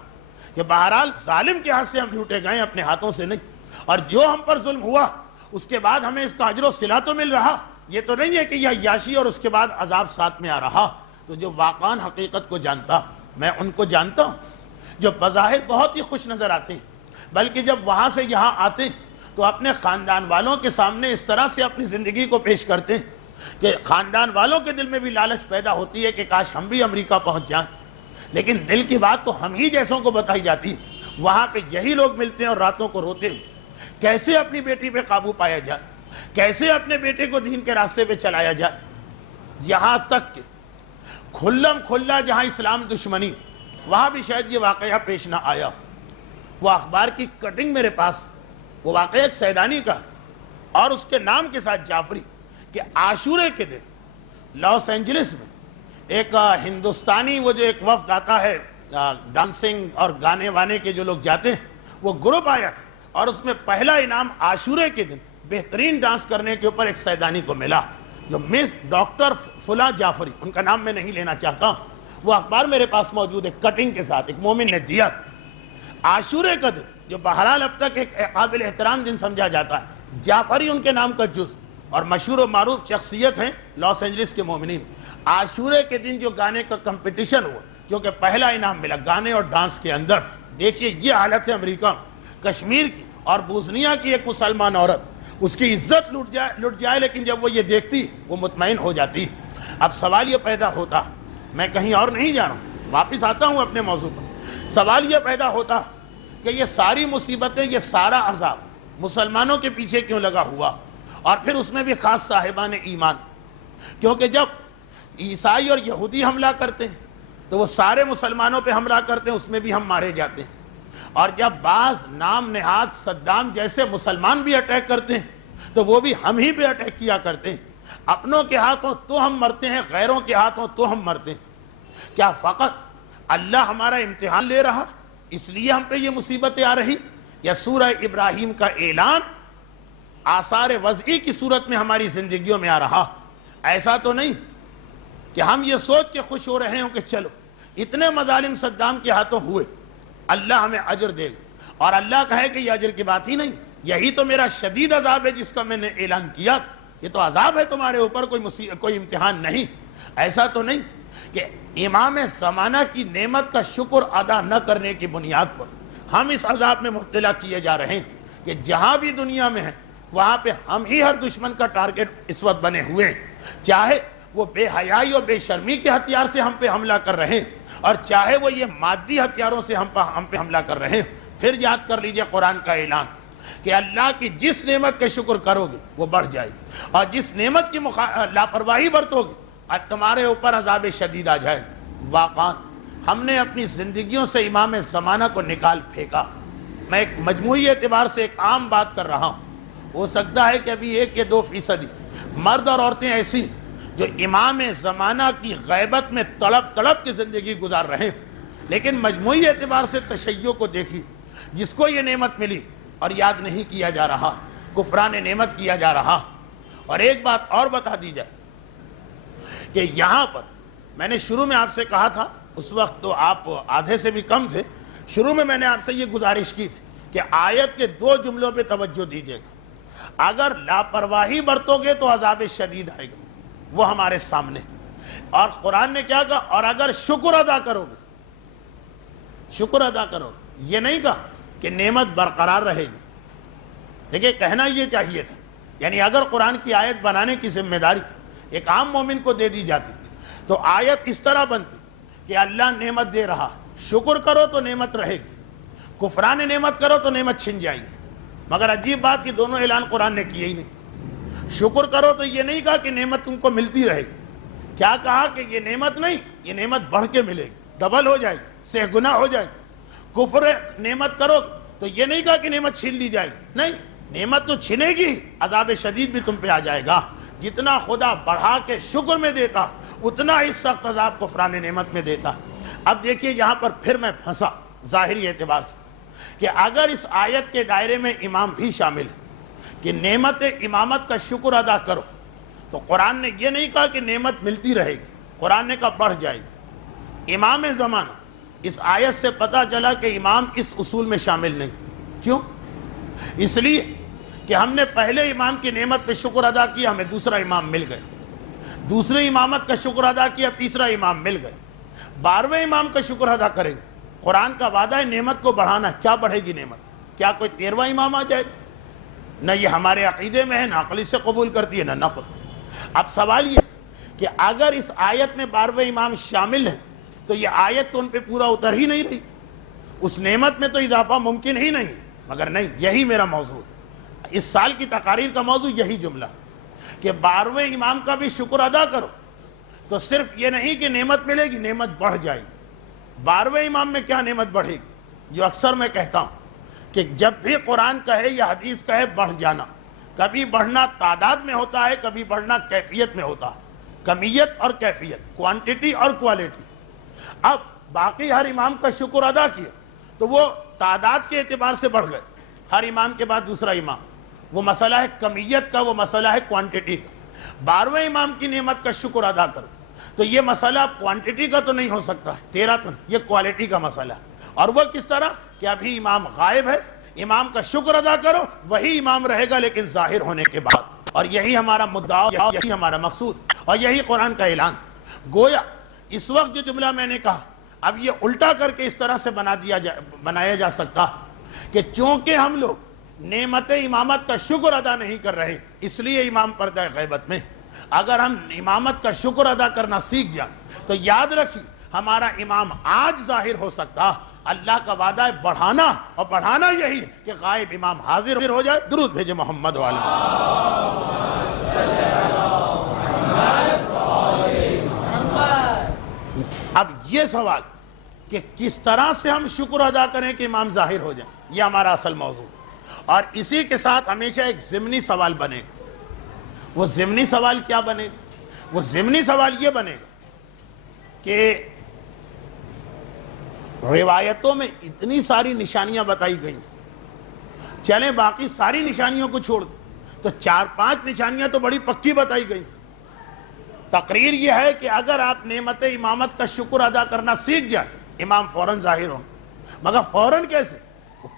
کہ بہرحال ظالم کے ہاتھ سے ہم لوٹے گئے اپنے ہاتھوں سے نہیں، اور جو ہم پر ظلم ہوا اس کے بعد ہمیں اس کا اجر و صلہ تو مل رہا، یہ تو نہیں ہے کہ یہ عیاشی اور اس کے بعد عذاب ساتھ میں آ رہا۔ تو جو واقعاً حقیقت کو جانتا، میں ان کو جانتا ہوں جو بظاہر بہت ہی خوش نظر آتے ہیں، بلکہ جب وہاں سے یہاں آتے ہیں تو اپنے خاندان والوں کے سامنے اس طرح سے اپنی زندگی کو پیش کرتے ہیں کہ خاندان والوں کے دل میں بھی لالچ پیدا ہوتی ہے کہ کاش ہم بھی امریکہ پہنچ جائیں، لیکن دل کی بات تو ہم ہی جیسوں کو بتائی جاتی ہے۔ وہاں پہ یہی لوگ ملتے ہیں اور راتوں کو روتے ہیں کیسے اپنی بیٹی پہ قابو پایا جائے، کیسے اپنے بیٹے کو دین کے راستے پہ چلایا جائے، یہاں تک کہ کھلم کھلا جہاں اسلام دشمنی وہاں بھی شاید یہ واقعہ پیش نہ آیا۔ وہ اخبار کی کٹنگ میرے پاس، وہ واقعہ ایک سیدانی کا اور اس کے نام کے ساتھ جعفری، کہ عاشورے کے دن لاس اینجلس میں ایک ہندوستانی وہ جو ایک وفد آتا ہے ڈانسنگ اور گانے وانے کے جو لوگ جاتے ہیں وہ گروپ آیا اور اس میں پہلا انعام عاشورے کے دن بہترین ڈانس کرنے کے اوپر ایک سیدانی کو ملا جو مس ڈاکٹر فلاں جعفری، ان کا نام میں نہیں لینا چاہتا، وہ اخبار میرے پاس موجود ہے کٹنگ کے ساتھ، ایک مومن نے دیا۔ عاشورے کا دن جو بہرحال اب تک ایک قابل احترام دن سمجھا جاتا ہے، جعفری ان کے نام کا جز اور مشہور و معروف شخصیت ہیں لاس اینجلس کے مومنین۔ عاشورے کے دن جو گانے کا کمپٹیشن ہوا جو کہ پہلا انعام ملا گانے اور ڈانس کے اندر، دیکھیے یہ حالت ہے امریکہ، کشمیر کی اور بوسنیا کی ایک مسلمان عورت، اس کی عزت لٹ جائے لیکن جب وہ یہ دیکھتی وہ مطمئن ہو جاتی۔ اب سوال یہ پیدا ہوتا، میں کہیں اور نہیں جا رہا ہوں، واپس آتا ہوں اپنے موضوع پر، سوال یہ پیدا ہوتا کہ یہ ساری مصیبتیں، یہ سارا عذاب مسلمانوں کے پیچھے کیوں لگا ہوا، اور پھر اس میں بھی خاص صاحبان ایمان، کیونکہ جب عیسائی اور یہودی حملہ کرتے ہیں تو وہ سارے مسلمانوں پہ حملہ کرتے ہیں، اس میں بھی ہم مارے جاتے ہیں، اور جب بعض نام نہاد صدام جیسے مسلمان بھی اٹیک کرتے ہیں تو وہ بھی ہم ہی پہ اٹیک کیا کرتے ہیں، اپنوں کے ہاتھوں تو ہم مرتے ہیں، غیروں کے ہاتھوں تو ہم مرتے ہیں۔ کیا فقط اللہ ہمارا امتحان لے رہا اس لیے ہم پہ یہ مصیبتیں آ رہی، یا سورہ ابراہیم کا اعلان آثار وضعی کی صورت میں ہماری زندگیوں میں آ رہا؟ ایسا تو نہیں کہ ہم یہ سوچ کے خوش ہو رہے ہوں کہ چلو اتنے مظالم صدام کے ہاتھوں ہوئے، اللہ ہمیں اجر دے گا، اور اللہ کہے کہ یہ اجر کی بات ہی نہیں، یہی تو میرا شدید عذاب ہے جس کا میں نے اعلان کیا، یہ تو عذاب ہے تمہارے اوپر، کوئی امتحان نہیں۔ ایسا تو نہیں کہ امام زمانہ کی نعمت کا شکر ادا نہ کرنے کی بنیاد پر ہم اس عذاب میں مبتلا کیے جا رہے ہیں کہ جہاں بھی دنیا میں ہیں وہاں پہ ہم ہی ہر دشمن کا ٹارگٹ اس وقت بنے ہوئے ہیں، چاہے وہ بے حیائی اور بے شرمی کے ہتھیار سے ہم پہ حملہ کر رہے ہیں، اور چاہے وہ یہ مادی ہتھیاروں سے ہم پہ حملہ کر رہے ہیں۔ پھر یاد کر لیجئے قرآن کا اعلان کہ اللہ کی جس نعمت کا شکر کرو گے وہ بڑھ جائے گی، اور جس نعمت کی لاپرواہی برتو گے آج تمہارے اوپر عذاب شدید آ جائے۔ واقعا ہم نے اپنی زندگیوں سے امام زمانہ کو نکال پھینکا۔ میں ایک مجموعی اعتبار سے ایک عام بات کر رہا ہوں، ہو سکتا ہے کہ ابھی 1 یا 2% مرد اور عورتیں ایسی جو امام زمانہ کی غیبت میں تڑپ کی زندگی گزار رہے ہیں، لیکن مجموعی اعتبار سے تشیع کو دیکھی، جس کو یہ نعمت ملی اور یاد نہیں کیا جا رہا، کفران نعمت کیا جا رہا۔ اور ایک بات اور بتا دی جائے کہ یہاں پر میں نے شروع میں آپ سے کہا تھا، اس وقت تو آپ آدھے سے بھی کم تھے، شروع میں نے آپ سے یہ گزارش کی تھی کہ آیت کے 2 جملوں پہ توجہ دیجیے گا، اگر لاپرواہی برتو گے تو عذاب شدید آئے گا، وہ ہمارے سامنے، اور قرآن نے کیا کہا، اور اگر شکر ادا کرو گے، شکر ادا کرو گے، یہ نہیں کہا کہ نعمت برقرار رہے گی۔ دیکھیں کہنا یہ چاہیے تھا، یعنی اگر قرآن کی آیت بنانے کی ذمہ داری ایک عام مومن کو دے دی جاتی تو آیت اس طرح بنتی کہ اللہ نعمت دے رہا، شکر کرو تو نعمت رہے گی، کفران نعمت کرو تو نعمت چھن جائے گی۔ مگر عجیب بات کہ دونوں اعلان قرآن نے کیے ہی نہیں۔ شکر کرو تو یہ نہیں کہا کہ نعمت تم کو ملتی رہے گی، کیا کہا کہ یہ نعمت نہیں، یہ نعمت بڑھ کے ملے گی، ڈبل ہو جائے گی، 6 گنا ہو جائے گی۔ کفر نعمت کرو تو یہ نہیں کہا کہ نعمت چھین لی جائے گی، نہیں، نعمت تو چھنے گی، عذاب شدید بھی تم پہ آ جائے گا۔ جتنا خدا بڑھا کے شکر میں دیتا اتنا ہی سخت عذاب کفران نعمت میں دیتا۔ اب دیکھیے یہاں پر پھر میں پھنسا ظاہری اعتبار سے کہ اگر اس آیت کے دائرے میں امام بھی شامل ہے کہ نعمت امامت کا شکر ادا کرو تو قرآن نے یہ نہیں کہا کہ نعمت ملتی رہے گی، قرآن نے کہا بڑھ جائے گی۔ امام زمانہ، اس آیت سے پتہ چلا کہ امام اس اصول میں شامل نہیں۔ کیوں؟ اس لیے کہ ہم نے پہلے امام کی نعمت پہ شکر ادا کیا، ہمیں دوسرا امام مل گئے، دوسری امامت کا شکر ادا کیا، تیسرا امام مل گئے، 12ویں امام کا شکر ادا کریں گے۔ قرآن کا وعدہ ہے نعمت کو بڑھانا ہے، کیا بڑھے گی نعمت؟ کیا کوئی 13واں امام آ جائے گا؟ نہ یہ ہمارے عقیدے میں ہے، نہ عقل سے قبول کرتی ہے، نہ نقل۔ اب سوال یہ کہ اگر اس آیت میں 12ویں امام شامل ہیں تو یہ آیت تو ان پہ پورا اتر ہی نہیں رہی، اس نعمت میں تو اضافہ ممکن ہی نہیں، مگر نہیں، یہی میرا موضوع ہے۔ اس سال کی تقاریر کا موضوع یہی جملہ کہ 12ویں امام کا بھی شکر ادا کرو تو صرف یہ نہیں کہ نعمت ملے گی، نعمت بڑھ جائے گی۔ 12ویں امام میں کیا نعمت بڑھے گی؟ جو اکثر میں کہتا ہوں کہ جب بھی قرآن کہے یا حدیث کہے بڑھ جانا، کبھی بڑھنا تعداد میں ہوتا ہے، کبھی بڑھنا کیفیت میں ہوتا ہے، کمیت اور کیفیت، کوانٹٹی اور کوالٹی۔ اب باقی ہر امام کا شکر ادا کیا تو وہ تعداد کے اعتبار سے بڑھ گئے، ہر امام کے بعد دوسرا امام، وہ مسئلہ ہے کمیت کا، وہ مسئلہ ہے کوانٹٹی کا۔ 12ویں امام کی نعمت کا شکر ادا کرو تو یہ مسئلہ کوانٹٹی کا تو نہیں ہو سکتا ہے، 13 تو یہ کوالٹی کا مسئلہ ہے۔ اور وہ کس طرح کہ ابھی امام غائب ہے، امام کا شکر ادا کرو، وہی امام رہے گا لیکن ظاہر ہونے کے بعد۔ اور یہی ہمارا مدعا، یہی ہمارا مقصود، اور یہی قرآن کا اعلان۔ گویا اس وقت جو جملہ میں نے کہا اب یہ الٹا کر کے اس طرح سے بنایا جا سکتا کہ چونکہ ہم لوگ نعمت امامت کا شکر ادا نہیں کر رہے اس لیے امام پردہ غیبت میں۔ اگر ہم امامت کا شکر ادا کرنا سیکھ جائیں تو یاد رکھیے ہمارا امام آج ظاہر ہو سکتا۔ اللہ کا وعدہ ہے بڑھانا، اور بڑھانا یہی ہے کہ غائب امام حاضر ہو جائے۔ درود بھیجے محمد والے۔ اب یہ سوال کہ کس طرح سے ہم شکر ادا کریں کہ امام ظاہر ہو جائیں، یہ ہمارا اصل موضوع، اور اسی کے ساتھ ہمیشہ ایک ضمنی سوال بنے گا۔ وہ ضمنی سوال کیا بنے گا؟ وہ ضمنی سوال یہ بنے گا کہ روایتوں میں اتنی ساری نشانیاں بتائی گئیں، چلیں باقی ساری نشانیوں کو چھوڑ دیں تو 4-5 نشانیاں تو بڑی پکی بتائی گئیں۔ تقریر یہ ہے کہ اگر آپ نعمت امامت کا شکر ادا کرنا سیکھ جائیں امام فوراً ظاہر ہوں، مگر فوراً کیسے؟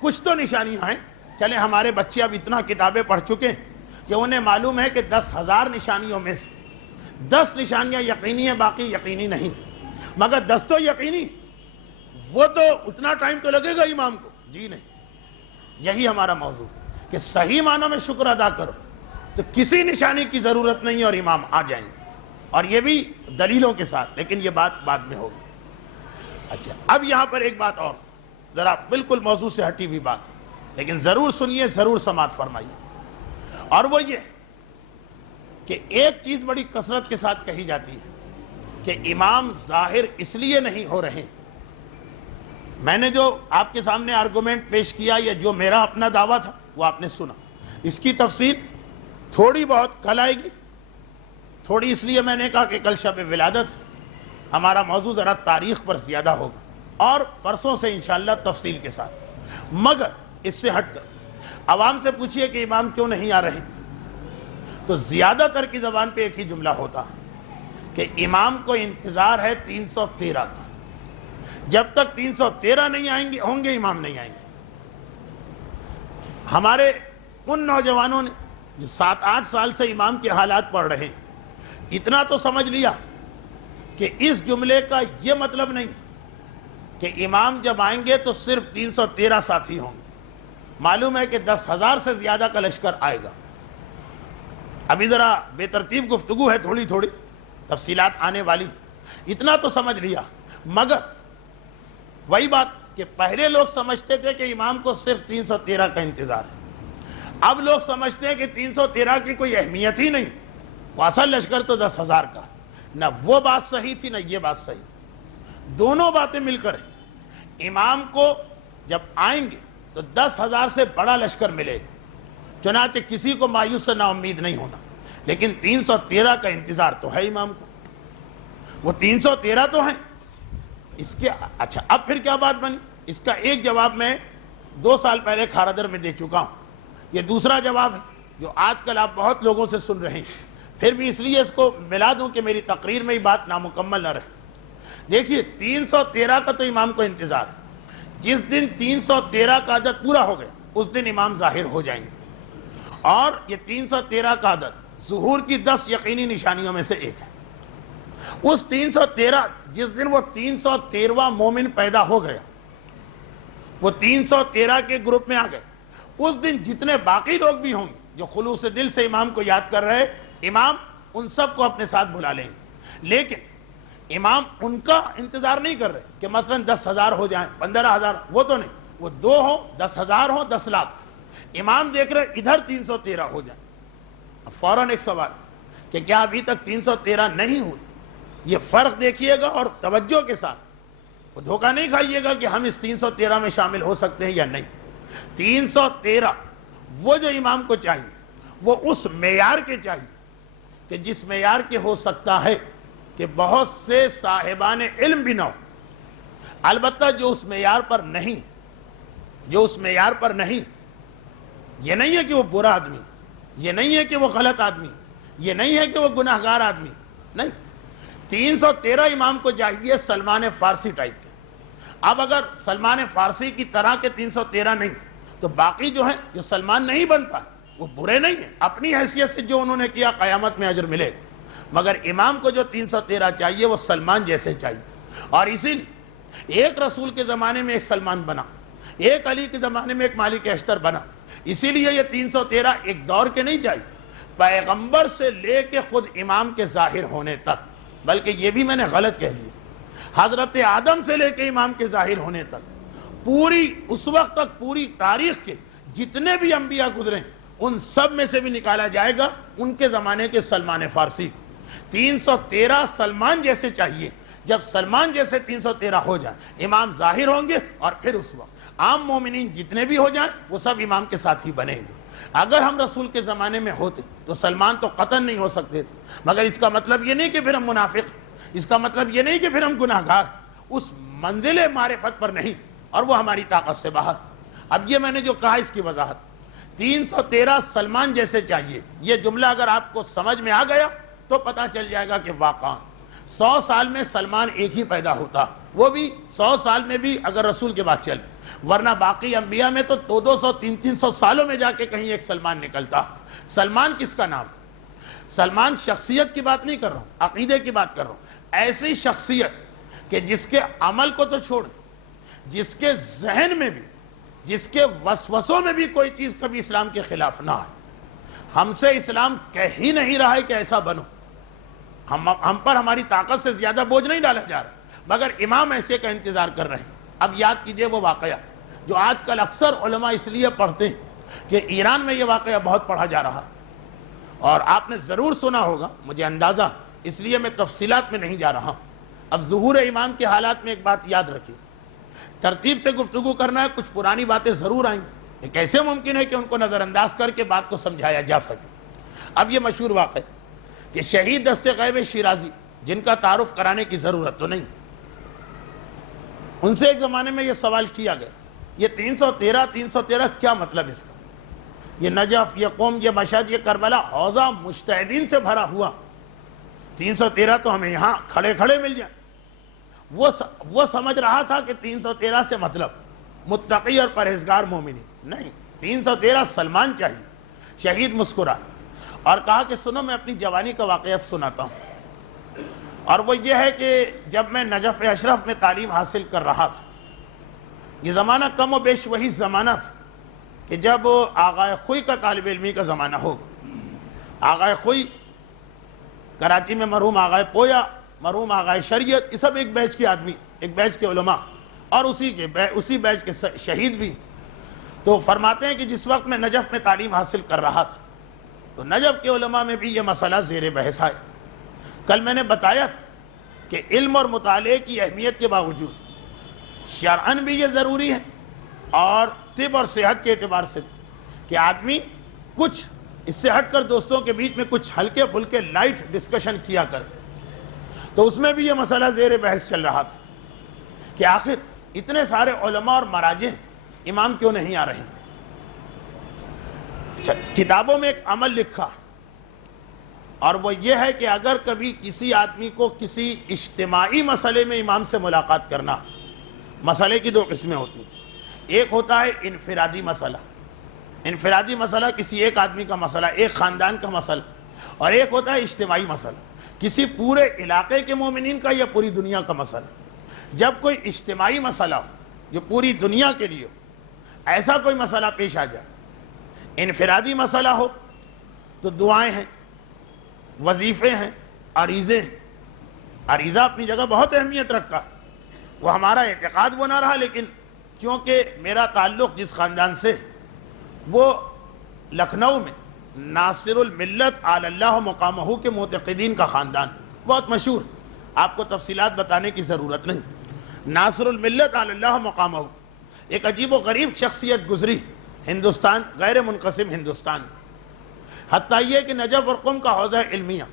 کچھ تو نشانیاں ہیں۔ چلیں ہمارے بچے اب اتنا کتابیں پڑھ چکے ہیں کہ انہیں معلوم ہے کہ 10,000 نشانیوں میں سے 10 نشانیاں یقینی ہیں، باقی یقینی نہیں، مگر 10 تو یقینی، وہ تو اتنا ٹائم تو لگے گا امام کو، جی نہیں۔ یہی ہمارا موضوع کہ صحیح معنوں میں شکر ادا کرو تو کسی نشانی کی ضرورت نہیں اور امام آ جائیں گے، اور یہ بھی دلیلوں کے ساتھ، لیکن یہ بات بعد میں ہوگی۔ اچھا، اب یہاں پر ایک بات اور، ذرا بالکل موضوع سے ہٹی ہوئی بات، لیکن ضرور سنیے، ضرور سماعت فرمائیے، اور وہ یہ کہ ایک چیز بڑی کثرت کے ساتھ کہی جاتی ہے کہ امام ظاہر اس لیے نہیں ہو رہے۔ میں نے جو آپ کے سامنے آرگومنٹ پیش کیا یا جو میرا اپنا دعویٰ تھا وہ آپ نے سنا، اس کی تفصیل تھوڑی بہت کل آئے گی، تھوڑی اس لیے میں نے کہا کہ کل شب ولادت ہمارا موضوع ذرا تاریخ پر زیادہ ہوگا، اور پرسوں سے انشاءاللہ تفصیل کے ساتھ۔ مگر اس سے ہٹ کر عوام سے پوچھئے کہ امام کیوں نہیں آ رہے تو زیادہ تر کی زبان پہ ایک ہی جملہ ہوتا کہ امام کو انتظار ہے 313 کا، جب تک 313 نہیں آئیں گے ہوں گے امام نہیں آئیں گے۔ ہمارے ان نوجوانوں نے جو 7-8 سال سے امام کے حالات پڑھ رہے ہیں اتنا تو سمجھ لیا کہ اس جملے کا یہ مطلب نہیں کہ امام جب آئیں گے تو صرف 313 ساتھی ہوں گے، معلوم ہے کہ 10,000 سے زیادہ کا لشکر آئے گا۔ ابھی ذرا بے ترتیب گفتگو ہے، تھوڑی تھوڑی تفصیلات آنے والی، اتنا تو سمجھ لیا۔ مگر وہی بات کہ پہلے لوگ سمجھتے تھے کہ امام کو صرف 313 کا انتظار ہے، اب لوگ سمجھتے ہیں کہ 313 کی کوئی اہمیت ہی نہیں، وہ اصل لشکر تو 10,000 کا۔ نہ وہ بات صحیح تھی نہ یہ بات صحیح، دونوں باتیں مل کر ہیں۔ امام کو جب آئیں گے تو 10,000 سے بڑا لشکر ملے گا، چنانچہ کسی کو مایوس سے نا امید نہیں ہونا، لیکن 313 کا انتظار تو ہے امام کو، وہ 313 تو ہیں۔ اس کے اچھا اب پھر کیا بات بنی؟ اس کا ایک جواب میں 2 سال پہلے کھارادر میں دے چکا ہوں، یہ دوسرا جواب ہے جو آج کل آپ بہت لوگوں سے سن رہے ہیں۔ پھر بھی اس لیے اس کو ملا دوں کہ میری تقریر میں ہی بات نامکمل نہ رہے. دیکھیے 313 کا تو امام کو انتظار ہے. جس دن 313 کا عدد پورا ہو گیا اس دن امام ظاہر ہو جائیں گے. اور یہ 313 کا عدد ظہور کی 10 یقینی نشانیوں میں سے ایک ہے. اس 313 جس دن وہ 313واں مومن پیدا ہو گیا, وہ 313 کے گروپ میں آ گئے, اس دن جتنے باقی لوگ بھی ہوں گے جو خلوص دل سے امام کو یاد کر رہے, امام ان سب کو اپنے ساتھ بلا لیں گے. لیکن امام ان کا انتظار نہیں کر رہے کہ مثلا 10,000 ہو جائیں, 15,000, وہ تو نہیں. وہ 2 ہوں, 10,000 ہوں, 10 لاکھ. امام دیکھ رہے ادھر 313 ہو جائیں. اب فوراً ایک سوال کہ کیا ابھی تک 313 نہیں ہوئی؟ یہ فرق دیکھیے گا اور توجہ کے ساتھ. وہ دھوکہ نہیں کھائیے گا کہ ہم اس 313 میں شامل ہو سکتے ہیں یا نہیں. 313 وہ جو امام کو چاہیے وہ اس معیار کے چاہیے کہ جس معیار کے ہو سکتا ہے کہ بہت سے صاحبان علم بھی نہ ہو. البتہ جو اس معیار پر نہیں, جو اس معیار پر نہیں, یہ نہیں ہے کہ وہ برا آدمی, یہ نہیں ہے کہ وہ غلط آدمی, یہ نہیں ہے کہ وہ گناہگار آدمی, نہیں. 313 امام کو چاہیے سلمان فارسی ٹائپ کے. اب اگر سلمان فارسی کی طرح کے 313 نہیں تو باقی جو ہیں جو سلمان نہیں بن پائے وہ برے نہیں ہیں, اپنی حیثیت سے جو انہوں نے کیا قیامت میں اجر ملے. مگر امام کو جو 313 چاہیے وہ سلمان جیسے چاہیے. اور اسی لیے ایک رسول کے زمانے میں ایک سلمان بنا, ایک علی کے زمانے میں ایک مالک اشتر بنا. اسی لیے یہ 313 ایک دور کے نہیں چاہیے, پیغمبر سے لے کے خود امام کے ظاہر ہونے تک. بلکہ یہ بھی میں نے غلط کہہ دیا, حضرت آدم سے لے کے امام کے ظاہر ہونے تک, پوری اس وقت تک پوری تاریخ کے جتنے بھی انبیاء گزرے ان سب میں سے بھی نکالا جائے گا ان کے زمانے کے سلمان فارسی. 313 سلمان جیسے چاہیے. جب سلمان جیسے 313 ہو جائے امام ظاہر ہوں گے, اور پھر اس وقت عام مومنین جتنے بھی ہو جائیں وہ سب امام کے ساتھ ہی بنیں گے. اگر ہم رسول کے زمانے میں ہوتے تو سلمان تو قطعاً نہیں ہو سکتے تھے. مگر اس کا مطلب یہ نہیں کہ پھر ہم منافق, اس کا مطلب یہ نہیں کہ پھر ہم گناہگار, اس منزل معرفت پر نہیں, اور وہ ہماری طاقت سے باہر. اب یہ میں نے جو کہا اس کی وضاحت, 313 سلمان جیسے چاہیے, یہ جملہ اگر آپ کو سمجھ میں آ گیا تو پتا چل جائے گا کہ واقعا 100 سال میں سلمان ایک ہی پیدا ہوتا, وہ بھی 100 سال میں بھی اگر رسول کے بعد چلے, ورنہ باقی انبیاء میں تو 200 300 سالوں میں جا کے کہیں ایک سلمان نکلتا. سلمان کس کا نام؟ سلمان شخصیت کی بات نہیں کر رہا ہوں, عقیدے کی بات کر رہا ہوں. ایسی شخصیت کہ جس کے عمل کو تو چھوڑ, جس کے ذہن میں بھی, جس کے وسوسوں میں بھی کوئی چیز کبھی اسلام کے خلاف نہ آئے. ہم سے اسلام کہہ ہی نہیں رہا ہے کہ ایسا بنو, ہم پر ہماری طاقت سے زیادہ بوجھ نہیں ڈالا جا رہا, مگر امام ایسے کا انتظار کر رہے ہیں. اب یاد کیجئے وہ واقعہ جو آج کل اکثر علماء اس لیے پڑھتے ہیں کہ ایران میں یہ واقعہ بہت پڑھا جا رہا, اور آپ نے ضرور سنا ہوگا, مجھے اندازہ, اس لیے میں تفصیلات میں نہیں جا رہا. اب ظہور امام کے حالات میں ایک بات یاد رکھیے, ترتیب سے گفتگو کرنا ہے, کچھ پرانی باتیں ضرور آئیں گی, یہ کیسے ممکن ہے کہ ان کو نظر انداز کر کے بات کو سمجھایا جا سکے. اب یہ مشہور واقعہ کہ شہید دست غیب شیرازی, جن کا تعارف کرانے کی ضرورت تو نہیں, ان سے ایک زمانے میں یہ سوال کیا گیا, یہ 313 کیا مطلب اس کا؟ یہ نجف, یہ قوم, یہ مشہد, یہ کربلا حوضہ مجتہدین سے بھرا ہوا, 313 تو ہمیں یہاں کھڑے کھڑے مل جائیں. وہ سمجھ رہا تھا کہ 313 سے مطلب متقی اور پرہیزگار مومنین نہیں, 313 سلمان چاہیے. شہید مسکرا اور کہا کہ سنو, میں اپنی جوانی کا واقعہ سناتا ہوں, اور وہ یہ ہے کہ جب میں نجف اشرف میں تعلیم حاصل کر رہا تھا, یہ زمانہ کم و بیش وہی زمانہ تھا کہ جب آغائے خوئی کا طالب علمی کا زمانہ ہوگا. آغائے خوئی کراچی میں مرحوم آغائے پویا, مرحوم آغائے شریعت, یہ سب ایک بیچ کے آدمی, ایک بیچ کے علماء, اور اسی بیچ کے شہید بھی. تو فرماتے ہیں کہ جس وقت میں نجف میں تعلیم حاصل کر رہا تھا تو نجف کے علماء میں بھی یہ مسئلہ زیر بحث آیا. کل میں نے بتایا تھا کہ علم اور مطالعے کی اہمیت کے باوجود شرعاً بھی یہ ضروری ہے, اور طب اور صحت کے اعتبار سے کہ آدمی کچھ اس سے ہٹ کر دوستوں کے بیچ میں کچھ ہلکے پھلکے لائٹ ڈسکشن کیا کرے. تو اس میں بھی یہ مسئلہ زیر بحث چل رہا تھا کہ آخر اتنے سارے علماء اور مراجع امام کیوں نہیں آ رہے ہیں. کتابوں میں ایک عمل لکھا, اور وہ یہ ہے کہ اگر کبھی کسی آدمی کو کسی اجتماعی مسئلے میں امام سے ملاقات کرنا، مسئلے کی دو قسمیں ہوتی ہیں، ایک ہوتا ہے انفرادی مسئلہ، انفرادی مسئلہ کسی ایک آدمی کا مسئلہ، ایک خاندان کا مسئلہ، اور ایک ہوتا ہے اجتماعی مسئلہ، کسی پورے علاقے کے مومنین کا یا پوری دنیا کا مسئلہ۔ جب کوئی اجتماعی مسئلہ ہو جو پوری دنیا کے لیے ہو، ایسا کوئی مسئلہ پیش آ جائے، انفرادی مسئلہ ہو تو دعائیں ہیں، وظیفے ہیں، عریضے ہیں۔ عریضہ اپنی جگہ بہت اہمیت رکھتا، وہ ہمارا اعتقاد وہ نہ رہا، لیکن چونکہ میرا تعلق جس خاندان سے، وہ لکھنؤ میں ناصر الملت علی اللہ مقامہ کے معتقدین کا خاندان، بہت مشہور، آپ کو تفصیلات بتانے کی ضرورت نہیں۔ ناصر الملت علی اللہ مقامہ، ایک عجیب و غریب شخصیت گزری ہندوستان، غیر منقسم ہندوستان، حتیٰ یہ کہ نجف اور قم کا حوزہ علمیہ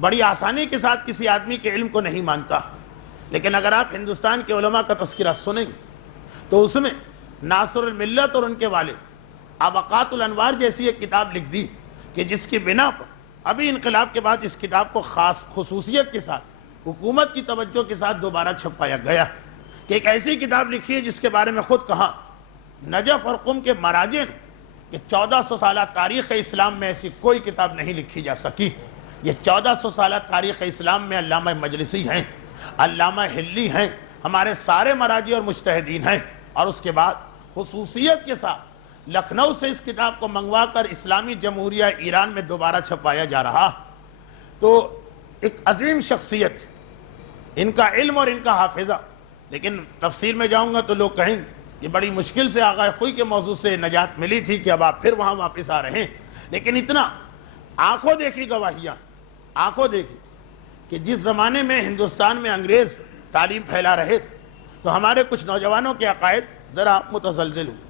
بڑی آسانی کے ساتھ کسی آدمی کے علم کو نہیں مانتا، لیکن اگر آپ ہندوستان کے علماء کا تذکرہ سنیں گے تو اس میں ناصر الملت اور ان کے والد ابقات الانوار جیسی ایک کتاب لکھ دی کہ جس کی بنا پر ابھی انقلاب کے بعد اس کتاب کو خاص خصوصیت کے ساتھ حکومت کی توجہ کے ساتھ دوبارہ چھپایا گیا، کہ ایک ایسی کتاب لکھی ہے جس کے بارے میں خود کہا نجف اور قم کے مراجع نے کہ 1400 سالہ تاریخ اسلام میں ایسی کوئی کتاب نہیں لکھی جا سکی۔ یہ 1400 سالہ تاریخ اسلام میں علامہ مجلسی ہیں، علامہ حلی ہیں، ہمارے سارے مراجع اور مجتہدین ہیں، اور اس کے بعد خصوصیت کے ساتھ لکھنؤ سے اس کتاب کو منگوا کر اسلامی جمہوریہ ایران میں دوبارہ چھپایا جا رہا۔ تو ایک عظیم شخصیت، ان کا علم اور ان کا حافظہ، لیکن تفسیر میں جاؤں گا تو لوگ کہیں گے یہ بڑی مشکل سے آغا خوئی کے موضوع سے نجات ملی تھی کہ اب آپ پھر وہاں واپس آ رہے ہیں، لیکن اتنا آنکھوں دیکھی گواہیاں، آنکھوں دیکھی کہ جس زمانے میں ہندوستان میں انگریز تعلیم پھیلا رہے تھے تو ہمارے کچھ نوجوانوں کے عقائد ذرا متزلزل ہوئے۔